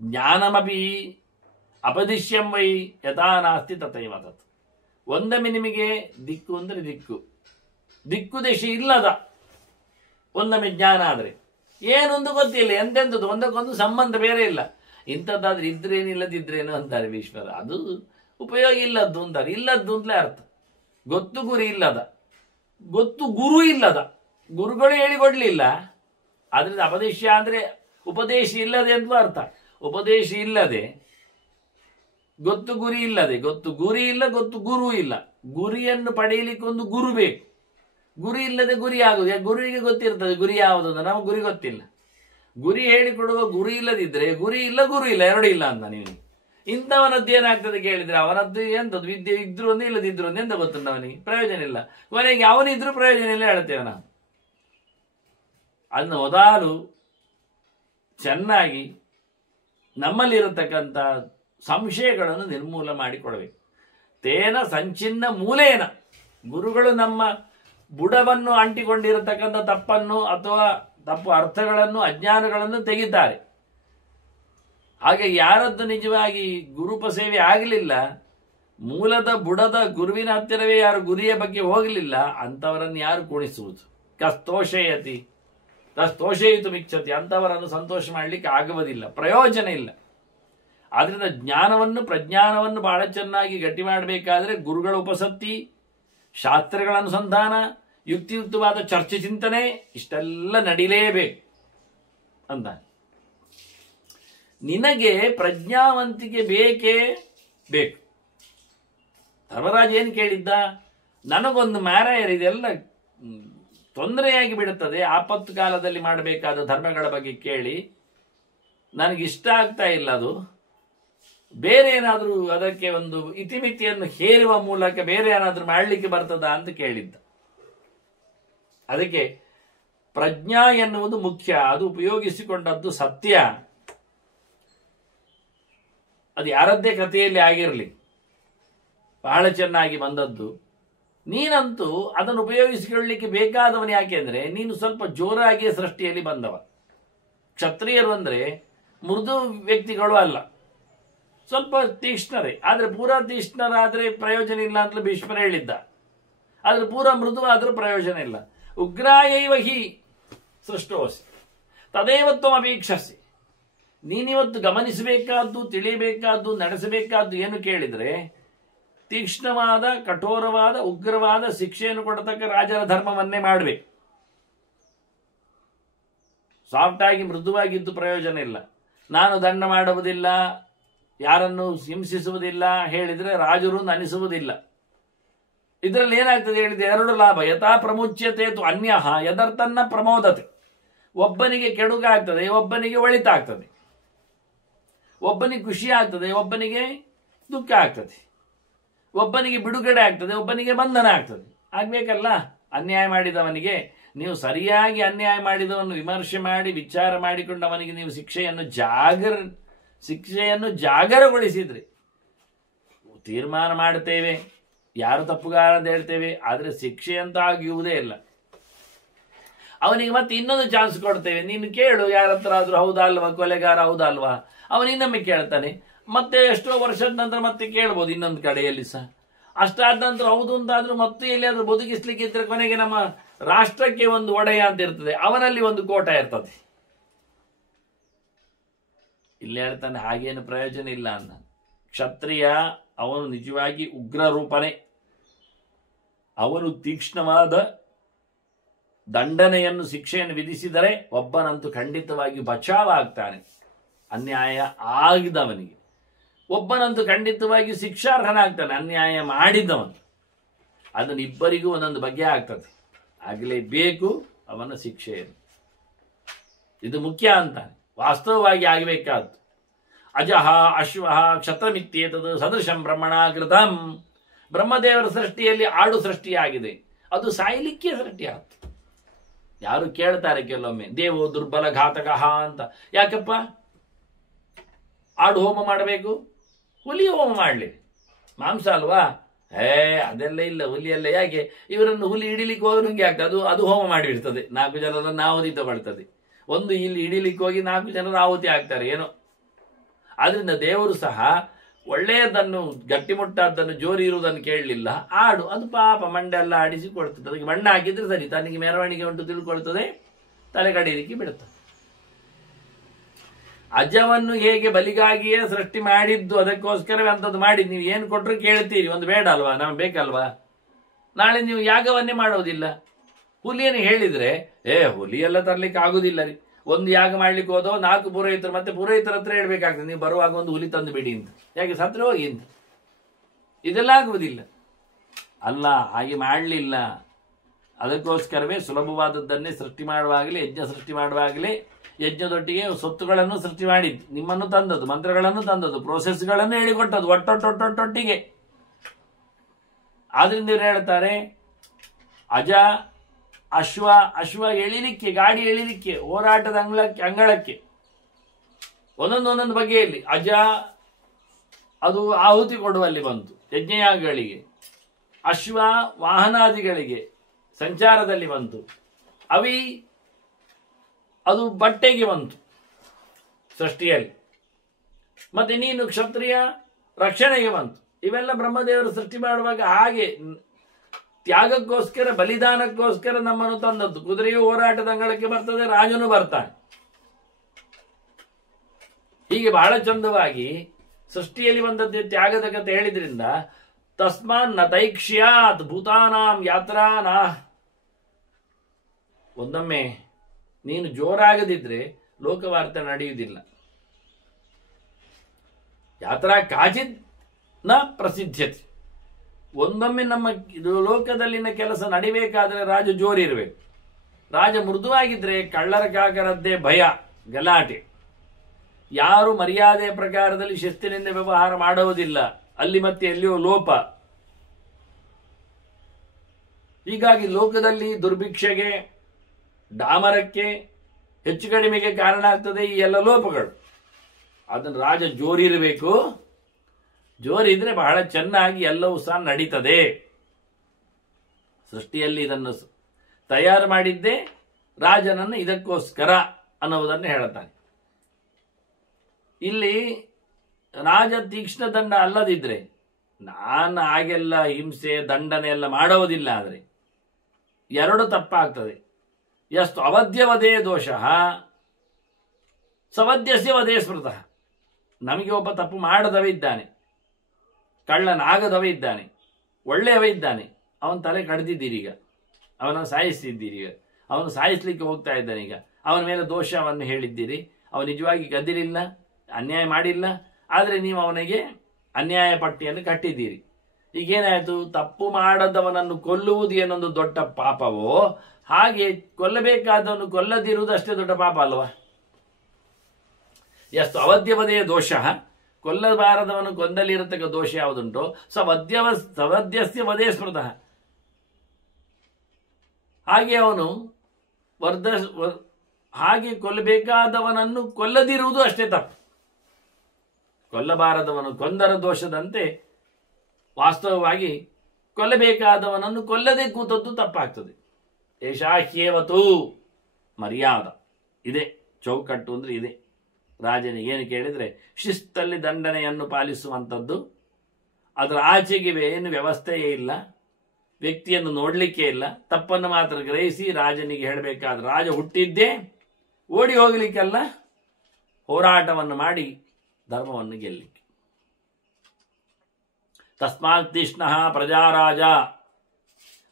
ಜ್ಞಾನಮಪಿ ಅಪದಿಶ್ಯಂ ವೈ ಯಥಾ ನಾಸ್ತಿ ತಥೈವ ತತ್. ಒಂದೊಮ್ಮೆ ನಿಮಗೆ ದಿಕ್ಕು ಅಂದರೆ ದಿಕ್ಕು ದಶೆ ಇಲ್ಲದ ಒಂದೊಮ್ಮೆ ಜ್ಞಾನ ಆದರೆ ಏನೊಂದು ಗೊತ್ತಿಲ್ಲ, ಎಂತೆಂಥದ್ದು ಒಂದಕ್ಕೊಂದು ಸಂಬಂಧ ಬೇರೆ ಇಲ್ಲ. ಇಂಥದ್ದಾದ್ರೆ ಇದ್ರೇನಿಲ್ಲದಿದ್ರೇನು ಅಂತಾರೆ ಭೀಷ್ಮರ. ಅದು ಉಪಯೋಗ ಇಲ್ಲದ್ದು ಅಂತಾರೆ. ಇಲ್ಲದ್ದು ಅಂತಲೇ ಅರ್ಥ. ಗೊತ್ತು ಗುರಿ ಇಲ್ಲದ, ಗೊತ್ತು ಗುರು ಇಲ್ಲದ, ಗುರುಗಳು ಹೇಳಿಕೊಡ್ಲಿಲ್ಲ. ಆದ್ರಿಂದ ಅಪದೇಶ ಅಂದ್ರೆ ಉಪದೇಶ ಇಲ್ಲದೆ ಅಂತ ಅರ್ಥ. ಉಪದೇಶ ಇಲ್ಲದೆ, ಗೊತ್ತು ಗುರಿ ಇಲ್ಲದೆ, ಗೊತ್ತು ಗುರಿ ಇಲ್ಲ, ಗೊತ್ತು ಗುರು ಇಲ್ಲ. ಗುರಿಯನ್ನು ಪಡೆಯಲಿಕ್ಕೆ ಒಂದು ಗುರು ಬೇಕು. ಗುರಿ ಇಲ್ಲದೆ ಗುರಿ ಆಗುದು. ಗುರುವಿಗೆ ಗೊತ್ತಿರ್ತದೆ ಗುರಿ ಯಾವುದು ಅಂತ, ನಮಗೆ ಗುರಿ ಗೊತ್ತಿಲ್ಲ. ಗುರಿ ಹೇಳಿಕೊಡುವ ಗುರಿ ಇಲ್ಲದಿದ್ರೆ ಗುರಿ ಇಲ್ಲ, ಗುರು ಇಲ್ಲ, ಎರಡು ಇಲ್ಲ ಅಂತ ನೀವು. ಇಂಥವನದ್ದು ಏನಾಗ್ತದೆ ಕೇಳಿದ್ರೆ, ಅವನದ್ದು ಎಂಥದ್ದು ವಿದ್ಯೆ ಇದ್ರು ಒಂದೇ ಇಲ್ಲದಿದ್ರು ಒಂದೇ ಎಂತ ಗೊತ್ತುಂಟು ಅವನಿಗೆ? ಪ್ರಯೋಜನ ಇಲ್ಲ. ಕೊನೆಗೆ ಅವನಿದ್ರು ಪ್ರಯೋಜನ ಇಲ್ಲ ಹೇಳ್ತೇವೆ ನಾವು. ಅದನ್ನು ಮೊದಲು ಚೆನ್ನಾಗಿ ನಮ್ಮಲ್ಲಿರತಕ್ಕಂಥ ಸಂಶಯಗಳನ್ನು ನಿರ್ಮೂಲ ಮಾಡಿಕೊಡಬೇಕು. ತೇನ ಸಂಚಿನ್ನ ಮೂಲೇನ. ಗುರುಗಳು ನಮ್ಮ ಬುಡವನ್ನು ಅಂಟಿಕೊಂಡಿರತಕ್ಕಂಥ ತಪ್ಪನ್ನು ಅಥವಾ ತಪ್ಪು ಅರ್ಥಗಳನ್ನು, ಅಜ್ಞಾನಗಳನ್ನು ತೆಗಿತಾರೆ. ಹಾಗೆ ಯಾರದ್ದು ನಿಜವಾಗಿ ಗುರುಪ ಸೇವೆ ಆಗಲಿಲ್ಲ, ಮೂಲದ ಬುಡದ ಗುರುವಿನ ಹತ್ತಿರವೇ ಯಾರು ಗುರಿಯ ಬಗ್ಗೆ ಹೋಗಲಿಲ್ಲ, ಅಂಥವರನ್ನು ಯಾರು ಕುಣಿಸುವುದು? ಕಸ್ತೋಷಯತಿ ತಸ್ತೋಷಯಿತು ಮಿಚ್ಚತಿ. ಅಂಥವರನ್ನು ಸಂತೋಷ ಮಾಡಲಿಕ್ಕೆ ಆಗುವುದಿಲ್ಲ, ಪ್ರಯೋಜನ ಇಲ್ಲ. ಆದ್ರಿಂದ ಜ್ಞಾನವನ್ನು, ಪ್ರಜ್ಞಾನವನ್ನು ಬಹಳ ಚೆನ್ನಾಗಿ ಗಟ್ಟಿ ಮಾಡಬೇಕಾದ್ರೆ ಗುರುಗಳ ಉಪಸತ್ತಿ, ಶಾಸ್ತ್ರಗಳ ಅನುಸಂಧಾನ, ಯುಕ್ತಿಯುಕ್ತವಾದ ಚರ್ಚೆ, ಚಿಂತನೆ ಇಷ್ಟೆಲ್ಲ ನಡೀಲೇಬೇಕು ಅಂತ. ನಿನಗೆ ಪ್ರಜ್ಞಾವಂತಿಕೆ ಬೇಕೇ ಬೇಕು. ಧರ್ಮರಾಜ ಏನು ಕೇಳಿದ್ದ? ನನಗೊಂದು ಮಾರಾಯರು ಇದೆಲ್ಲ ತೊಂದರೆಯಾಗಿ ಬಿಡುತ್ತದೆ, ಆಪತ್ತು ಕಾಲದಲ್ಲಿ ಮಾಡಬೇಕಾದ ಧರ್ಮಗಳ ಬಗ್ಗೆ ಕೇಳಿ ನನಗಿಷ್ಟ ಆಗ್ತಾ ಇಲ್ಲ. ಅದು ಬೇರೆ ಏನಾದರೂ ಅದಕ್ಕೆ ಒಂದು ಇತಿಮಿತಿಯನ್ನು ಹೇರುವ ಮೂಲಕ ಬೇರೆ ಏನಾದರೂ ಮಾಡಲಿಕ್ಕೆ ಬರ್ತದಾ ಅಂತ ಕೇಳಿದ್ದ. ಅದಕ್ಕೆ ಪ್ರಜ್ಞಾ ಎನ್ನುವುದು ಮುಖ್ಯ. ಅದು ಉಪಯೋಗಿಸಿಕೊಂಡದ್ದು ಸತ್ಯ. ಅದು ಯಾರದ್ದೇ ಕಥೆಯಲ್ಲಿ ಆಗಿರಲಿ, ಬಹಳ ಚೆನ್ನಾಗಿ ಬಂದದ್ದು. ನೀನಂತೂ ಅದನ್ನು ಉಪಯೋಗಿಸಿಕೊಳ್ಳಲಿಕ್ಕೆ ಬೇಕಾದವನು. ಯಾಕೆಂದ್ರೆ ನೀನು ಸ್ವಲ್ಪ ಜೋರಾಗಿ ಸೃಷ್ಟಿಯಲ್ಲಿ ಬಂದವ. ಕ್ಷತ್ರಿಯರು ಅಂದ್ರೆ ಮೃದು ವ್ಯಕ್ತಿಗಳು ಅಲ್ಲ, ಸ್ವಲ್ಪ ತೀಕ್ಷ್ಣರೇ. ಆದ್ರೆ ಪೂರಾ ತೀಕ್ಷ್ಣರಾದ್ರೆ ಪ್ರಯೋಜನ ಇಲ್ಲ ಅಂತ ಭೀಷ್ಮರು ಹೇಳಿದ್ದ. ಆದ್ರೆ ಪೂರಾ ಮೃದುವಾದ್ರೂ ಪ್ರಯೋಜನ ಇಲ್ಲ. ಉಗ್ರಾಯೈವ ಹಿ ಸೃಷ್ಟೋಸಿ ತದೇವತ್ವ ಅಪೇಕ್ಷಸಿ. ನೀನಿವತ್ತು ಗಮನಿಸಬೇಕಾದ್ದು, ತಿಳಿಯಬೇಕಾದ್ದು, ನಡೆಸಬೇಕಾದ್ದು ಏನು ಕೇಳಿದ್ರೆ, ತೀಕ್ಷ್ಣವಾದ, ಕಠೋರವಾದ, ಉಗ್ರವಾದ ಶಿಕ್ಷೆಯನ್ನು ಕೊಡತಕ್ಕ ರಾಜರ ಧರ್ಮವನ್ನೇ ಮಾಡಬೇಕು. ಸಾಫ್ಟ್ ಆಗಿ ಮೃದುವಾಗಿದ್ದು ಪ್ರಯೋಜನ ಇಲ್ಲ. ನಾನು ದಂಡ ಮಾಡುವುದಿಲ್ಲ, ಯಾರನ್ನು ಹಿಂಸಿಸುವುದಿಲ್ಲ, ಹೇಳಿದರೆ ರಾಜರು ಅನಿಸುವುದಿಲ್ಲ. ಇದರಲ್ಲಿ ಏನಾಗ್ತದೆ ಹೇಳಿದೆ, ಎರಡು ಲಾಭ. ಯಥಾ ಪ್ರಮುಚ್ಯತೆ ತು ಅನ್ಯಃ ಯದರ್ಥನ್ನ ಪ್ರಮೋದತೆ. ಒಬ್ಬನಿಗೆ ಕೆಡುಕಾಗ್ತದೆ, ಒಬ್ಬನಿಗೆ ಒಳಿತಾಗ್ತದೆ. ಒಬ್ಬನಿಗೆ ಖುಷಿ ಆಗ್ತದೆ, ಒಬ್ಬನಿಗೆ ದುಃಖ ಆಗ್ತದೆ. ಒಬ್ಬನಿಗೆ ಬಿಡುಗಡೆ ಆಗ್ತದೆ, ಒಬ್ಬನಿಗೆ ಬಂಧನ ಆಗ್ತದೆ. ಆಗ್ಬೇಕಲ್ಲ. ಅನ್ಯಾಯ ಮಾಡಿದವನಿಗೆ ನೀವು ಸರಿಯಾಗಿ ಅನ್ಯಾಯ ಮಾಡಿದವನು ವಿಮರ್ಶೆ ಮಾಡಿ ವಿಚಾರ ಮಾಡಿಕೊಂಡು ಅವನಿಗೆ ನೀವು ಶಿಕ್ಷೆಯನ್ನು ಜಾಗರಗೊಳಿಸಿದ್ರಿ. ತೀರ್ಮಾನ ಮಾಡ್ತೇವೆ, ಯಾರು ತಪ್ಪುಗಾರ ಅಂತ ಹೇಳ್ತೇವೆ, ಆದರೆ ಶಿಕ್ಷೆ ಅಂತ ಆಗಿಯುವುದೇ ಇಲ್ಲ. ಅವನಿಗೆ ಮತ್ತೆ ಇನ್ನೊಂದು ಚಾನ್ಸ್ ಕೊಡ್ತೇವೆ, ನೀನು ಕೇಳು ಯಾರ ಹತ್ರ ಆದ್ರೂ, ಹೌದಾ ಅಲ್ವಾ, ಕೊಲೆಗಾರ ಹೌದಾ ಅಲ್ವಾ. ಅವನು ಇನ್ನೊಮ್ಮೆ ಕೇಳ್ತಾನೆ, ಮತ್ತೆ ಎಷ್ಟೋ ವರ್ಷದ ನಂತರ ಮತ್ತೆ ಕೇಳ್ಬೋದು ಇನ್ನೊಂದು ಕಡೆಯಲ್ಲಿ ಸಹ. ಅಷ್ಟಾದ ನಂತರ ಹೌದು ಅಂತಾದ್ರೂ ಮತ್ತೆ ಎಲ್ಲಿಯಾದ್ರೂ ಬದುಕಿಸ್ಲಿಕ್ಕೆ ಇದ್ರೆ ಕೊನೆಗೆ ನಮ್ಮ ರಾಷ್ಟ್ರಕ್ಕೆ ಒಂದು ಒಡೆಯ ಅಂತ ಇರ್ತದೆ, ಅವನಲ್ಲಿ ಒಂದು ಕೋಟ ಇರ್ತದೆ. ಇಲ್ಲಿ ಹೇಳ್ತಾನೆ ಹಾಗೇನು ಪ್ರಯೋಜನ ಇಲ್ಲ ಅನ್ನ. ಕ್ಷತ್ರಿಯ ಅವನು ನಿಜವಾಗಿ ಉಗ್ರ ರೂಪನೇ. ಅವನು ತೀಕ್ಷ್ಣವಾದ ದಂಡನೆಯನ್ನು, ಶಿಕ್ಷೆಯನ್ನು ವಿಧಿಸಿದರೆ ಒಬ್ಬನಂತೂ ಖಂಡಿತವಾಗಿ ಬಚಾವಾಗ್ತಾನೆ ಅನ್ಯಾಯ ಆಗಿದವನಿಗೆ. ಒಬ್ಬನಂತೂ ಖಂಡಿತವಾಗಿ ಶಿಕ್ಷಾರ್ಹನಾಗ್ತಾನೆ ಅನ್ಯಾಯ ಮಾಡಿದವನು. ಅದನ್ನು ಇಬ್ಬರಿಗೂ ಒಂದೊಂದು ಬಗೆ ಆಗ್ತದೆ, ಆಗಲೇಬೇಕು ಅವನ ಶಿಕ್ಷೆಯನ್ನು. ಇದು ಮುಖ್ಯ ಅಂತಾನೆ, ವಾಸ್ತವವಾಗಿ ಆಗಬೇಕಾದ್ದು. ಅಜಃ ಅಶ್ವಃ ಕ್ಷತ್ರಮಿತ್ಯೇತದು ಸದೃಶಂ ಬ್ರಹ್ಮಣ ಕೃತಂ. ಬ್ರಹ್ಮದೇವರ ಸೃಷ್ಟಿಯಲ್ಲಿ ಆಡು ಸೃಷ್ಟಿಯಾಗಿದೆ, ಅದು ಸಾಯಲಿಕ್ಕೆ ಸೃಷ್ಟಿಯಾಗ್ತದೆ. ಯಾರು ಕೇಳ್ತಾರೆ ಕೆಲವೊಮ್ಮೆ, ದೇವೋ ದುರ್ಬಲ ಘಾತಕ ಅಂತ. ಯಾಕಪ್ಪ ಆಡು ಹೋಮ ಮಾಡಬೇಕು? ಹುಲಿ ಹೋಮ ಮಾಡಲಿ, ಮಾಂಸ ಅಲ್ವಾ? ಅದೆಲ್ಲ ಇಲ್ಲ, ಹುಲಿಯಲ್ಲ. ಯಾಕೆ ಇವರನ್ನು ಹುಲಿ ಹಿಡಿಲಿಕ್ಕೆ ಹೋಗೋಂಗೆ ಆಗ್ತದೆ, ಅದು ಹೋಮ ಮಾಡಿಬಿಡ್ತದೆ, 4 ಜನರನ್ನು ಆಹುತಿ ತಗೊಳ್ತದೆ. ಒಂದು ಇಲ್ಲಿ ಹಿಡಿಲಿಕ್ಕೆ ಹೋಗಿ 4 ಜನರು ಆಹುತಿ ಆಗ್ತಾರೆ ಏನೋ. ಆದ್ರಿಂದ ದೇವರು ಸಹ ಒಳ್ಳೆಯದನ್ನು, ಗಟ್ಟಿಮುಟ್ಟಾದ್ದನ್ನು, ಜೋರಿ ಇರುವುದನ್ನು ಕೇಳಲಿಲ್ಲ. ಆಡು ಅದು ಪಾಪ ಮಂಡೆಲ್ಲ ಆಡಿಸಿ ಕೊಡ್ತದೆ. ಅದಕ್ಕೆ ಬಣ್ಣ ಹಾಕಿದ್ರೆ ಸರಿ, ತನಗೆ ಮೆರವಣಿಗೆ ಉಂಟು ತಿಳ್ಕೊಳ್ತದೆ, ತಲೆ ಕಡಿಲಿಕ್ಕೆ ಬಿಡುತ್ತದೆ. ಅಜವನ್ನು ಹೇಗೆ ಬಲಿಗಾಗಿಯೇ ಸೃಷ್ಟಿ ಮಾಡಿದ್ದು, ಅದಕ್ಕೋಸ್ಕರವೇ ಅಂಥದ್ದು ಮಾಡಿದ್ದು. ನೀವು ಏನು ಕೊಟ್ಟರು ಕೇಳ್ತೀರಿ, ಒಂದು ಬೇಡ ಅಲ್ವಾ, ನಮ್ಗೆ ಬೇಕಲ್ವಾ? ನಾಳೆ ನೀವು ಯಾಗವನ್ನೇ ಮಾಡೋದಿಲ್ಲ. ಹುಲಿಯನ್ನು ಹೇಳಿದ್ರೆ ಹುಲಿಯೆಲ್ಲ ತರ್ಲಿಕ್ಕೆ ಆಗುದಿಲ್ಲ ರೀ, ಒಂದು ಯಾಗ ಮಾಡ್ಲಿಕ್ಕೆ ಹೋದೋ 4 ಪುರೋಹಿತರು, ಮತ್ತೆ ಪುರೋಹಿತರ ಹತ್ರ ಹೇಳ್ಬೇಕಾಗ್ತದೆ, ನೀವು ಬರುವಾಗ ಒಂದು ಹುಲಿ ತಂದು ಬಿಡಿ ಅಂತ. ಯಾಕೆ ಸತ್ರ ಹೋಗಿ ಅಂತ. ಇದೆಲ್ಲ ಆಗುವುದಿಲ್ಲ ಅಲ್ಲ, ಹಾಗೆ ಮಾಡಲಿಲ್ಲ. ಅದಕ್ಕೋಸ್ಕರವೇ ಸುಲಭವಾದದ್ದನ್ನೇ ಸೃಷ್ಟಿ ಮಾಡುವಾಗಲೇ, ಯಜ್ಞ ಸೃಷ್ಟಿ ಮಾಡುವಾಗಲೇ ಯಜ್ಞದೊಟ್ಟಿಗೆ ಸೊತ್ತುಗಳನ್ನು ಸೃಷ್ಟಿ ಮಾಡಿದ್ದು, ನಿಮ್ಮನ್ನು ತಂದದ್ದು, ಮಂತ್ರಗಳನ್ನು ತಂದದ್ದು, ಪ್ರೋಸೆಸ್ಗಳನ್ನು ಹೇಳಿಕೊಟ್ಟದ್ದು ಒಟ್ಟೊಟ್ಟೊಟ್ಟೊಟ್ಟಿಗೆ. ಆದ್ರಿಂದ ಇವರು ಹೇಳ್ತಾರೆ ಅಜ ಅಶ್ವ ಎಳಿಲಿಕ್ಕೆ, ಗಾಡಿ ಎಳಿಲಿಕ್ಕೆ, ಹೋರಾಟದ ಅಂಗಳಕ್ಕೆ ಒಂದೊಂದು ಬಗೆಯಲ್ಲಿ. ಅಜ ಅದು ಆಹುತಿ ಕೊಡುವಲ್ಲಿ ಬಂತು, ಯಜ್ಞಯಾಗಗಳಿಗೆ. ಅಶ್ವ ವಾಹನಾದಿಗಳಿಗೆ ಸಂಚಾರದಲ್ಲಿ ಬಂತು. ಅವಿ ಅದು ಬಟ್ಟೆಗೆ ಬಂತು ಸೃಷ್ಟಿಯಲ್ಲಿ. ಮತ್ತೆ ನೀನು ಕ್ಷತ್ರಿಯ ರಕ್ಷಣೆಗೆ ಬಂತು. ಇವೆಲ್ಲ ಬ್ರಹ್ಮದೇವರು ಸೃಷ್ಟಿ ಮಾಡುವಾಗ ಹಾಗೆ ತ್ಯಾಗಕ್ಕೋಸ್ಕರ, ಬಲಿದಾನಕ್ಕೋಸ್ಕರ ನಮ್ಮನ್ನು ತಂದದ್ದು. ಕುದುರೆಯು ಹೋರಾಟದ ಅಂಗಳಕ್ಕೆ ಬರ್ತದೆ, ರಾಜನು ಬರ್ತಾನೆ. ಹೀಗೆ ಬಹಳ ಚಂದವಾಗಿ ಸೃಷ್ಟಿಯಲ್ಲಿ ಬಂದದ್ದೇ ತ್ಯಾಗದ ಕಥೆ ಹೇಳಿದ್ರಿಂದ ತಸ್ಮಾನ್ ನ ತೈಕ್ಷ್ಯಾತ್ ಭೂತಾನಾಂ ಯಾತ್ರಾನಾ. ಒಂದೊಮ್ಮೆ ನೀನು ಜೋರಾಗದಿದ್ರೆ ಲೋಕವಾರ್ತೆ ನಡೆಯುವುದಿಲ್ಲ. ಯಾತ್ರಾ ಕಾಚಿತ್ ನ ಪ್ರಸಿದ್ಧತೆ. ಒಂದೊಮ್ಮೆ ನಮ್ಮ ಲೋಕದಲ್ಲಿನ ಕೆಲಸ ನಡಿಬೇಕಾದ್ರೆ ರಾಜ ಜೋರಿರಬೇಕು. ರಾಜ ಮೃದುವಾಗಿದ್ರೆ ಕಳ್ಳರ ಕಾಕರದ್ದೇ ಭಯ, ಗಲಾಟೆ. ಯಾರು ಮರ್ಯಾದೆ ಪ್ರಕಾರದಲ್ಲಿ ಶಿಸ್ತಿನಿಂದ ವ್ಯವಹಾರ ಮಾಡುವುದಿಲ್ಲ, ಅಲ್ಲಿ ಮತ್ತೆ ಎಲ್ಲಿಯೋ ಲೋಪ. ಹೀಗಾಗಿ ಲೋಕದಲ್ಲಿ ದುರ್ಭಿಕ್ಷೆಗೆ, ಡಾಮರಕ್ಕೆ, ಹೆಚ್ಚು ಕಡಿಮೆಗೆ ಕಾರಣ ಆಗ್ತದೆ ಈ ಎಲ್ಲ ಲೋಪಗಳು. ಅದನ್ನು ರಾಜ ಜೋರಿರಬೇಕು. ಜೋರಿದ್ರೆ ಬಹಳ ಚೆನ್ನಾಗಿ ಎಲ್ಲವೂ ಸಹ ನಡೀತದೆ. ಸೃಷ್ಟಿಯಲ್ಲಿ ಇದನ್ನು ತಯಾರು ಮಾಡಿದ್ದೇ ರಾಜನನ್ನು ಇದಕ್ಕೋಸ್ಕರ ಅನ್ನುವುದನ್ನು ಹೇಳುತ್ತಾನೆ. ಇಲ್ಲಿ ರಾಜ ತೀಕ್ಷ್ಣ ದಂಡ ಅಲ್ಲದಿದ್ರೆ, ನಾನು ಹಾಗೆಲ್ಲ ಹಿಂಸೆ ದಂಡನೆ ಎಲ್ಲ ಮಾಡೋದಿಲ್ಲ. ಆದರೆ 2 ತಪ್ಪಾಗ್ತದೆ. ಎಷ್ಟು ಅವಧ್ಯವದೇ ದೋಷ ಸವದ್ಯಸ್ಯ ವದೇ ಸ್ಮೃತಃ. ನಮಗೆ ಒಬ್ಬ ತಪ್ಪು ಮಾಡದವ ಇದ್ದಾನೆ, ಕಳ್ಳನಾಗದವ ಇದ್ದಾನೆ, ಒಳ್ಳೆಯವ ಇದ್ದಾನೆ, ಅವನ ತಲೆ ಕಡ್ದಿದ್ದೀರೀಗ, ಅವನನ್ನು ಸಾಯಿಸ್ತಿದ್ದೀರೀಗ, ಅವನು ಸಾಯಿಸ್ಲಿಕ್ಕೆ ಹೋಗ್ತಾ ಇದ್ದಾನೆ. ಈಗ ಅವನ ಮೇಲೆ ದೋಷವನ್ನು ಹೇಳಿದ್ದೀರಿ, ಅವನು ನಿಜವಾಗಿ ಗದ್ದಿಲಿಲ್ಲ, ಅನ್ಯಾಯ ಮಾಡಿಲ್ಲ, ಆದರೆ ನೀವು ಅವನಿಗೆ ಅನ್ಯಾಯ ಪಟ್ಟಿಯನ್ನು ಕಟ್ಟಿದ್ದೀರಿ. ಈಗೇನಾಯಿತು? ತಪ್ಪು ಮಾಡದವನನ್ನು ಕೊಲ್ಲುವುದು ಏನೊಂದು ದೊಡ್ಡ ಪಾಪವೋ ಹಾಗೆ ಕೊಲ್ಲಬೇಕಾದವನು ಕೊಲ್ಲದಿರುವುದು ಅಷ್ಟೇ ದೊಡ್ಡ ಪಾಪ ಅಲ್ವಾ? ಎಷ್ಟು ಅವಧ್ಯವದೇ ದೋಷ, ಕೊಲ್ಲಬಾರದವನು ಕೊಂದಲಿರತಕ್ಕ ದೋಷ ಯಾವುದುಂಟೋ ಸವದ್ಯಸ್ಯ ವದೇ ಸ್ಮೃತಃ. ಹಾಗೆ ಅವನು ಹಾಗೆ ಕೊಲ್ಲಬೇಕಾದವನನ್ನು ಕೊಲ್ಲದಿರುವುದು ಅಷ್ಟೇ ತಪ್ಪು. ಕೊಲ್ಲಬಾರದವನು ಕೊಂದರ ದೋಷದಂತೆ ವಾಸ್ತವವಾಗಿ ಕೊಲ್ಲಬೇಕಾದವನನ್ನು ಕೊಲ್ಲದೆ ಕೂತದ್ದು ತಪ್ಪಾಗ್ತದೆ. ಏಷಾಹ್ಯೇವತು ಮರ್ಯಾದ ಇದೆ, ಚೌಕಟ್ಟು ಅಂದ್ರೆ ಇದೆ. ರಾಜನಿಗೆ ಏನು ಕೇಳಿದರೆ ಶಿಸ್ತಲ್ಲಿ ದಂಡನೆಯನ್ನು ಪಾಲಿಸುವಂಥದ್ದು, ಅದರ ಆಚೆಗೆ ಏನು ವ್ಯವಸ್ಥೆಯೇ ಇಲ್ಲ, ವ್ಯಕ್ತಿಯನ್ನು ನೋಡಲಿಕ್ಕೆ ಇಲ್ಲ. ತಪ್ಪನ್ನು ಮಾತ್ರ ಗ್ರಹಿಸಿ ರಾಜನಿಗೆ ಹೇಳಬೇಕಾದ ರಾಜ ಹುಟ್ಟಿದ್ದೇ ಓಡಿ ಹೋಗಲಿಕ್ಕೆಲ್ಲ, ಹೋರಾಟವನ್ನು ಮಾಡಿ ಧರ್ಮವನ್ನು ಗೆಲ್ಲಲಿಕ್ಕೆ. ತಸ್ಮಾತ್ ತೀಕ್ಷ್ಣಃ ಪ್ರಜಾರಾಜ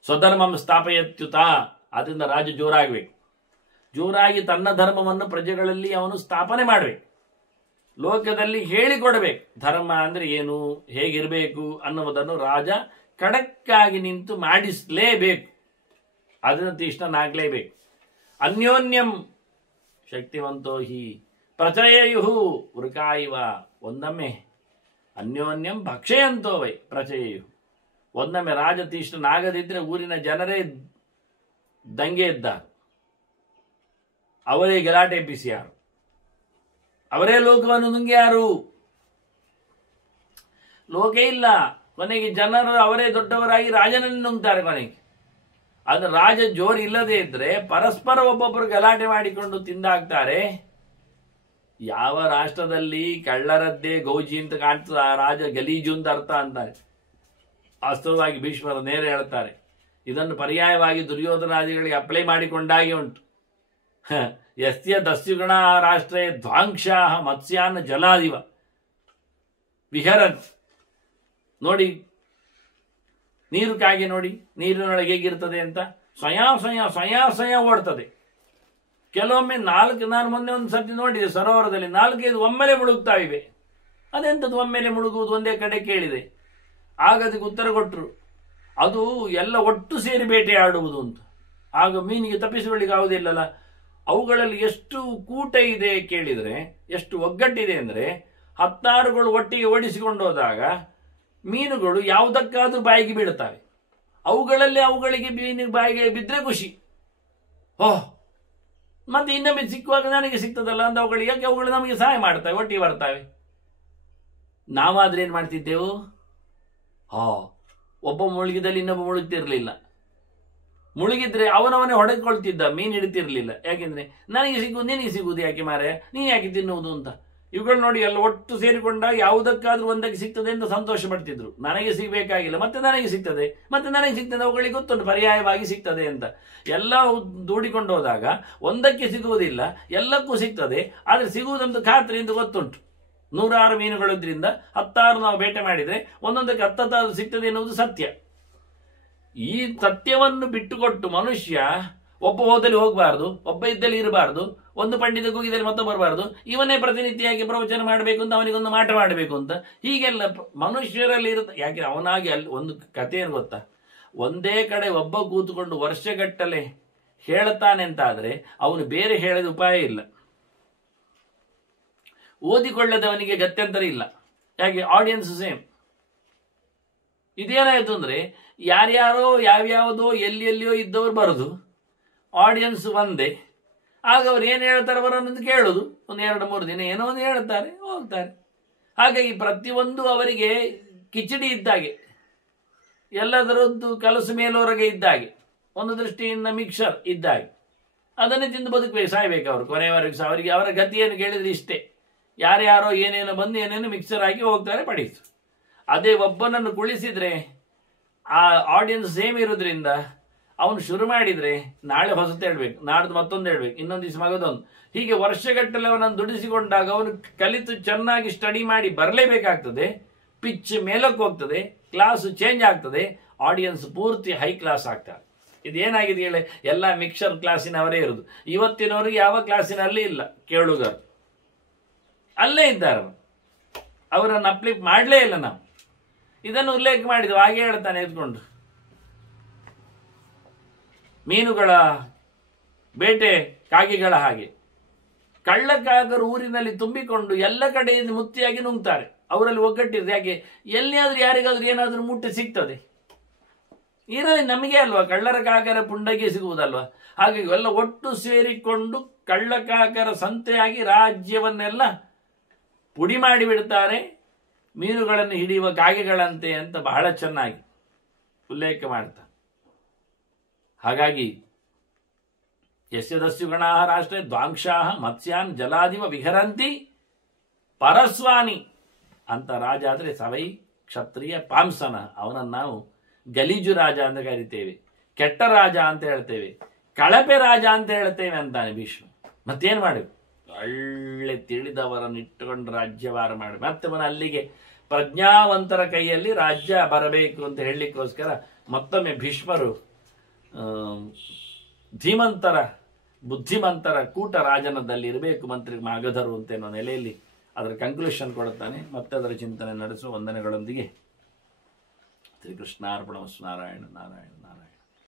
ಸ್ವಧರ್ಮಂ ಸ್ಥಾಪಯತ್ಯುತ. ಅದರಿಂದ ರಾಜ ಜೋರಾಗಬೇಕು, ಜೋರಾಗಿ ತನ್ನ ಧರ್ಮವನ್ನು ಪ್ರಜೆಗಳಲ್ಲಿ ಅವನು ಸ್ಥಾಪನೆ ಮಾಡಬೇಕು, ಲೋಕದಲ್ಲಿ ಹೇಳಿಕೊಡಬೇಕು. ಧರ್ಮ ಅಂದರೆ ಏನು, ಹೇಗಿರಬೇಕು ಅನ್ನುವುದನ್ನು ರಾಜ ಖಡಕ್ಕಾಗಿ ನಿಂತು ಮಾಡಿಸಲೇಬೇಕು. ಅದನ್ನು ತೀಕ್ಷ್ಣನಾಗಲೇಬೇಕು. ಅನ್ಯೋನ್ಯಂ ಶಕ್ತಿವಂತೋ ಹಿ ಪ್ರಚಯಯು ವೃಕಾಯಿವ. ಒಂದೊಮ್ಮೆ ಅನ್ಯೋನ್ಯಂ ಭಕ್ಷಯಂತೋ ವೈ ಪ್ರಚಯಯು. ಒಂದೊಮ್ಮೆ ರಾಜ ತೀಕ್ಷ್ಣನಾಗದಿದ್ದರೆ ಊರಿನ ಜನರೇ ದಂಗೆ ಇದ್ದಾರೆ, ಅವರೇ ಗಲಾಟೆ ಎಬ್ಬಿಸಿಯಾರು, ಅವರೇ ಲೋಕವನ್ನು ನುಂಗ್ಯಾರು. ಲೋಕ ಇಲ್ಲ, ಕೊನೆಗೆ ಜನರು ಅವರೇ ದೊಡ್ಡವರಾಗಿ ರಾಜನನ್ನು ನುಂಗ್ತಾರೆ ಕೊನೆಗೆ. ಅದು ರಾಜ ಜೋರು ಇಲ್ಲದೆ ಇದ್ರೆ ಪರಸ್ಪರ ಒಬ್ಬೊಬ್ಬರು ಗಲಾಟೆ ಮಾಡಿಕೊಂಡು ತಿಂದಾಗ್ತಾರೆ. ಯಾವ ರಾಷ್ಟ್ರದಲ್ಲಿ ಕಳ್ಳರದ್ದೇ ಗೌಜಿ ಅಂತ ಕಾಣ್ತದ ಆ ರಾಜ ಗಲೀಜು ಅಂತ ಅರ್ಥ ಅಂತಾರೆ. ವಾಸ್ತವವಾಗಿ ಭೀಷ್ಮರು ನೇರ ಹೇಳ್ತಾರೆ, ಇದನ್ನು ಪರ್ಯಾಯವಾಗಿ ದುರ್ಯೋಧನಾದಿಗಳಿಗೆ ಅಪ್ಲೈ ಮಾಡಿಕೊಂಡಾಗೆ ಉಂಟು. ಯಸ್ಯ ದಸ್ಯುಗಣ ರಾಷ್ಟ್ರೇ ಧ್ವಾಂಕ್ಷಾ ಮತ್ಸ್ಯಾನ್ನ ಜಲಾದಿವ ವಿಹರನ್. ನೋಡಿ ನೀರು ಕಾಗೆ ನೋಡಿ, ನೀರಿನೊಳಗೆ ಹೇಗಿರ್ತದೆ ಅಂತ ಸ್ವಯಂ ಓಡ್ತದೆ. ಕೆಲವೊಮ್ಮೆ ನಾನು ಮೊನ್ನೆ ಒಂದು ಸರ್ತಿ ನೋಡಿದೆ, ಸರೋವರದಲ್ಲಿ 4-5 ಒಮ್ಮೆಲೆ ಮುಳುಗ್ತಾವಿವೆ. ಅದೆಂಥದ್ದು ಒಮ್ಮೆಲೆ ಮುಳುಗುವುದು ಒಂದೇ ಕಡೆ ಕೇಳಿದೆ. ಆಗ ಅದಕ್ಕೆ ಉತ್ತರ ಕೊಟ್ಟರು, ಅದು ಎಲ್ಲ ಒಟ್ಟು ಸೇರಿ ಬೇಟೆಯಾಡುವುದು ಅಂತ. ಆಗ ಮೀನಿಗೆ ತಪ್ಪಿಸಿಕೊಳ್ಳಿಕ್ಕೆ ಆಗುವುದಿಲ್ಲಲ್ಲ. ಅವುಗಳಲ್ಲಿ ಎಷ್ಟು ಕೂಟ ಇದೆ ಕೇಳಿದರೆ, ಎಷ್ಟು ಒಗ್ಗಟ್ಟಿದೆ ಅಂದರೆ 16ಗಳು ಒಟ್ಟಿಗೆ ಓಡಿಸಿಕೊಂಡು ಹೋದಾಗ ಮೀನುಗಳು ಯಾವುದಕ್ಕಾದ್ರೂ ಬಾಯಿಗೆ ಬೀಳುತ್ತವೆ. ಅವುಗಳಲ್ಲಿ ಅವುಗಳಿಗೆ ಮೀನಿಗೆ ಬಾಯಿಗೆ ಬಿದ್ದರೆ ಖುಷಿ. ಓಹ್, ಮತ್ತೆ ಇನ್ನೊಮ್ಮೆ ಸಿಕ್ಕುವಾಗ ನನಗೆ ಸಿಗ್ತದಲ್ಲ ಅಂತ ಅವುಗಳಿಗೆ, ಯಾಕೆ ಅವುಗಳು ನಮಗೆ ಸಹಾಯ ಮಾಡ್ತವೆ, ಒಟ್ಟಿಗೆ ಬರ್ತವೆ. ನಾವಾದ್ರೆ ಏನು ಮಾಡ್ತಿದ್ದೆವು? ಒಬ್ಬ ಮುಳುಗಿದಲ್ಲಿ ಇನ್ನೊಬ್ಬ ಮುಳುಗ್ತಿರ್ಲಿಲ್ಲ. ಮುಳುಗಿದ್ರೆ ಅವನವನೇ ಹೊಡೆದುಕೊಳ್ತಿದ್ದ, ಮೀನು ಹಿಡಿತಿರ್ಲಿಲ್ಲ. ಯಾಕೆಂದ್ರೆ ನನಗೆ ಸಿಗುವುದು ನಿನಗೆ ಸಿಗುವುದು ಯಾಕೆ ಮಾರೆ, ನೀನು ಯಾಕೆ ತಿನ್ನುವುದು ಅಂತ. ಇವುಗಳು ನೋಡಿ ಎಲ್ಲ ಒಟ್ಟು ಸೇರಿಕೊಂಡಾಗ ಯಾವುದಕ್ಕಾದ್ರೂ ಒಂದಕ್ಕೆ ಸಿಗ್ತದೆ ಅಂತ ಸಂತೋಷ ಪಡ್ತಿದ್ರು. ನನಗೆ ಸಿಗಬೇಕಾಗಿಲ್ಲ, ಮತ್ತೆ ನನಗೆ ಸಿಗ್ತದೆ, ಮತ್ತೆ ನನಗೆ ಸಿಗ್ತದೆ, ಅವುಗಳಿಗೆ ಗೊತ್ತುಂಟು ಪರ್ಯಾಯವಾಗಿ ಸಿಗ್ತದೆ ಅಂತ. ಎಲ್ಲ ದೂಡಿಕೊಂಡು ಹೋದಾಗ ಒಂದಕ್ಕೆ ಸಿಗುವುದಿಲ್ಲ, ಎಲ್ಲಕ್ಕೂ ಸಿಗ್ತದೆ. ಆದರೆ ಸಿಗುವುದಂತೂ ಖಾತ್ರಿ ಅಂತ ಗೊತ್ತುಂಟು. 100 ಮೀನುಗಳಿದ್ರಿಂದ 16 ನಾವು ಬೇಟೆ ಮಾಡಿದರೆ ಒಂದೊಂದಕ್ಕೆ 10 ಸಿಗ್ತದೆ ಎನ್ನುವುದು ಸತ್ಯ. ಈ ಸತ್ಯವನ್ನು ಬಿಟ್ಟುಕೊಟ್ಟು ಮನುಷ್ಯ ಒಬ್ಬ ಹೋದಲ್ಲಿ ಹೋಗಬಾರ್ದು, ಒಬ್ಬ ಇದ್ದಲ್ಲಿ ಇರಬಾರ್ದು, ಒಂದು ಪಂಡಿತ ಕೂಗಿದಲ್ಲಿ ಮತ್ತೊಬ್ಬ ಬರಬಾರ್ದು, ಇವನೇ ಪ್ರತಿನಿತ್ಯವಾಗಿ ಪ್ರವಚನ ಮಾಡಬೇಕು ಅಂತ, ಅವನಿಗೊಂದು ಮಾಟ ಮಾಡಬೇಕು ಅಂತ, ಹೀಗೆಲ್ಲ ಮನುಷ್ಯರಲ್ಲಿ ಇರುತ್ತೆ. ಯಾಕೆ ಅವನಾಗಿ ಅಲ್ಲಿ ಒಂದು ಕಥೆ ಏನು ಗೊತ್ತಾ, ಒಂದೇ ಕಡೆ ಒಬ್ಬ ಕೂತುಕೊಂಡು ವರ್ಷಗಟ್ಟಲೆ ಹೇಳ್ತಾನೆ ಅಂತಾದರೆ ಅವನು ಬೇರೆ ಹೇಳಿದ ಉಪಾಯ ಇಲ್ಲ. ಓದಿಕೊಳ್ಳದವನಿಗೆ ಗತ್ಯಂತರ ಇಲ್ಲ. ಯಾಕೆ? Audience same. ಇದೇನಾಯ್ತು ಅಂದ್ರೆ ಯಾರ್ಯಾರೋ ಯಾವ್ಯಾವುದೋ ಎಲ್ಲಿಯೋ ಇದ್ದವರು ಬರೋದು, ಆಡಿಯನ್ಸ್ ಒಂದೇ. ಆಗ ಅವ್ರು ಏನು ಹೇಳ್ತಾರೆ ಅವರನ್ನೊಂದು ಕೇಳೋದು, 1-2-3 ದಿನ ಏನೋ ಒಂದು ಹೇಳ್ತಾರೆ, ಹೋಗ್ತಾರೆ. ಹಾಗಾಗಿ ಪ್ರತಿಯೊಂದು ಅವರಿಗೆ ಕಿಚಡಿ ಇದ್ದಾಗೆ, ಎಲ್ಲದರದ್ದು ಕಲಸು ಮೇಲೋರಗೆ ಇದ್ದಾಗೆ, ಒಂದು ದೃಷ್ಟಿಯಿಂದ ಮಿಕ್ಸರ್ ಇದ್ದಾಗೆ. ಅದನ್ನೇ ತಿಂದು ಬದುಕಬೇಕು, ಸಾಯ್ಬೇಕು ಅವರು ಕೊನೆಯವರೆಗೂ. ಅವರಿಗೆ ಅವರ ಗತಿಯನ್ನು ಕೇಳಿದ್ರೆ ಇಷ್ಟೇ, ಯಾರ್ಯಾರೋ ಏನೇನೋ ಬಂದು ಏನೇನೋ ಮಿಕ್ಸರ್ ಆಗಿ ಹೋಗ್ತಾರೆ, ಪಡೀತು. ಅದೇ ಒಬ್ಬನನ್ನು ಕುಳಿಸಿದ್ರೆ ಆ ಆಡಿಯನ್ಸ್ ಸೇಮ್ ಇರೋದ್ರಿಂದ ಅವನು ಶುರು ಮಾಡಿದರೆ ನಾಳೆ ಹೊಸತು ಹೇಳ್ಬೇಕು, ನಾಡ್ದು ಮತ್ತೊಂದು ಹೇಳ್ಬೇಕು, ಇನ್ನೊಂದು ದಿವಸ ಮಗದೊಂದು, ಹೀಗೆ ವರ್ಷಗಟ್ಟಲೆ ಅವನನ್ನು ದುಡಿಸಿಕೊಂಡಾಗ ಅವನು ಕಲಿತು ಚೆನ್ನಾಗಿ ಸ್ಟಡಿ ಮಾಡಿ ಬರಲೇಬೇಕಾಗ್ತದೆ. ಪಿಚ್ ಮೇಲಕ್ಕೆ ಹೋಗ್ತದೆ, ಕ್ಲಾಸು ಚೇಂಜ್ ಆಗ್ತದೆ, ಆಡಿಯನ್ಸ್ ಪೂರ್ತಿ ಹೈ ಕ್ಲಾಸ್ ಆಗ್ತಾರೆ. ಇದೇನಾಗಿದೆ ಹೇಳಿ, ಎಲ್ಲ ಮಿಕ್ಸರ್ ಕ್ಲಾಸಿನವರೇ ಇರೋದು. ಇವತ್ತಿನವರಿಗೆ ಯಾವ ಕ್ಲಾಸಿನಲ್ಲಿ ಇಲ್ಲ, ಕೇಳುಗರು ಅಲ್ಲೇ ಇದ್ದಾರೆ. ಅವರನ್ನು ಅಪ್ಲಿಕ್ ಮಾಡಲೇ ಇಲ್ಲ ನಾವು. ಇದನ್ನು ಉಲ್ಲೇಖ ಮಾಡಿದ್ವು. ಹಾಗೆ ಹೇಳ್ತಾನೆ ಎದ್ಕೊಂಡು, ಮೀನುಗಳ ಬೇಟೆ ಕಾಗೆಗಳ ಹಾಗೆ ಕಳ್ಳಕಾಗರು ಊರಿನಲ್ಲಿ ತುಂಬಿಕೊಂಡು ಎಲ್ಲ ಕಡೆಯಿಂದ ಮುತ್ತಿಯಾಗಿ ನುಂಗ್ತಾರೆ. ಅವರಲ್ಲಿ ಒಗ್ಗಟ್ಟಿರ್ತದೆ. ಯಾಕೆ? ಎಲ್ಲಿಯಾದ್ರೂ ಯಾರಿಗಾದ್ರೂ ಏನಾದ್ರೂ ಮುಟ್ಟೆ ಸಿಗ್ತದೆ. ಇರೋದು ನಮಗೆ ಅಲ್ವಾ, ಕಳ್ಳರ ಕಾಕರ ಪುಂಡಗೆ ಸಿಗುವುದಲ್ವಾ. ಹಾಗಾಗಿ ಎಲ್ಲ ಒಟ್ಟು ಸೇರಿಕೊಂಡು ಕಳ್ಳಕಾಕರ ಸಂತೆಯಾಗಿ ರಾಜ್ಯವನ್ನೆಲ್ಲ ಪುಡಿ ಮಾಡಿಬಿಡ್ತಾರೆ, ಮೀನುಗಳನ್ನು ಹಿಡಿಯುವ ಕಾಗೆಗಳಂತೆ ಅಂತ ಬಹಳ ಚೆನ್ನಾಗಿ ಉಲ್ಲೇಖ ಮಾಡ್ತಾರೆ. ಹಾಗಾಗಿ ಯಸ್ಯ ದಸ್ಯುಗಣಾ ರಾಷ್ಟ್ರೇ ದ್ವಾಂಕ್ಷಾ ಮತ್ಸ್ಯಾನ್ ಜಲಾದಿವ ವಿಹರಂತಿ ಪರಸ್ವಾನಿ ಅಂತ ರಾಜ ಆದರೆ ಸವೈ ಕ್ಷತ್ರಿಯ ಪಾಂಸನ. ಅವನನ್ನು ನಾವು ಗಲೀಜು ರಾಜ ಅಂತ ಕರಿತೇವೆ, ಕೆಟ್ಟ ರಾಜ ಅಂತ ಹೇಳ್ತೇವೆ, ಕಳಪೆ ರಾಜ ಅಂತ ಹೇಳ್ತೇವೆ ಅಂತಾನೆ ಭೀಷ್ಮ. ಮತ್ತೇನು ಮಾಡಬೇಕು? ಒಳ್ಳೆ ತಿಳಿದವರನ್ನು ಇಟ್ಟುಕೊಂಡು ರಾಜ್ಯಭಾರ ಮಾಡಿ ಮತ್ತೆ ಅಲ್ಲಿಗೆ ಪ್ರಜ್ಞಾವಂತರ ಕೈಯಲ್ಲಿ ರಾಜ್ಯ ಬರಬೇಕು ಅಂತ ಹೇಳಲಿಕ್ಕೋಸ್ಕರ ಮತ್ತೊಮ್ಮೆ ಭೀಷ್ಮರು ಧೀಮಂತರ ಬುದ್ಧಿಮಂತರ ಕೂಟ ರಾಜನದಲ್ಲಿ ಇರಬೇಕು ಮಂತ್ರಿ ಮಾಗಧರು ಅಂತ ಅನ್ನೋ ನೆಲೆಯಲ್ಲಿ ಅದರ ಕನ್ಕ್ಲೂಷನ್ ಕೊಡುತ್ತಾನೆ. ಮತ್ತೆ ಅದರ ಚಿಂತನೆ ನಡೆಸುವ ವಂದನೆಗಳೊಂದಿಗೆ ಶ್ರೀಕೃಷ್ಣಾರ್ಪಣಮಸ್ತು. ನಾರಾಯಣ ನಾರಾಯಣ ನಾರಾಯಣ.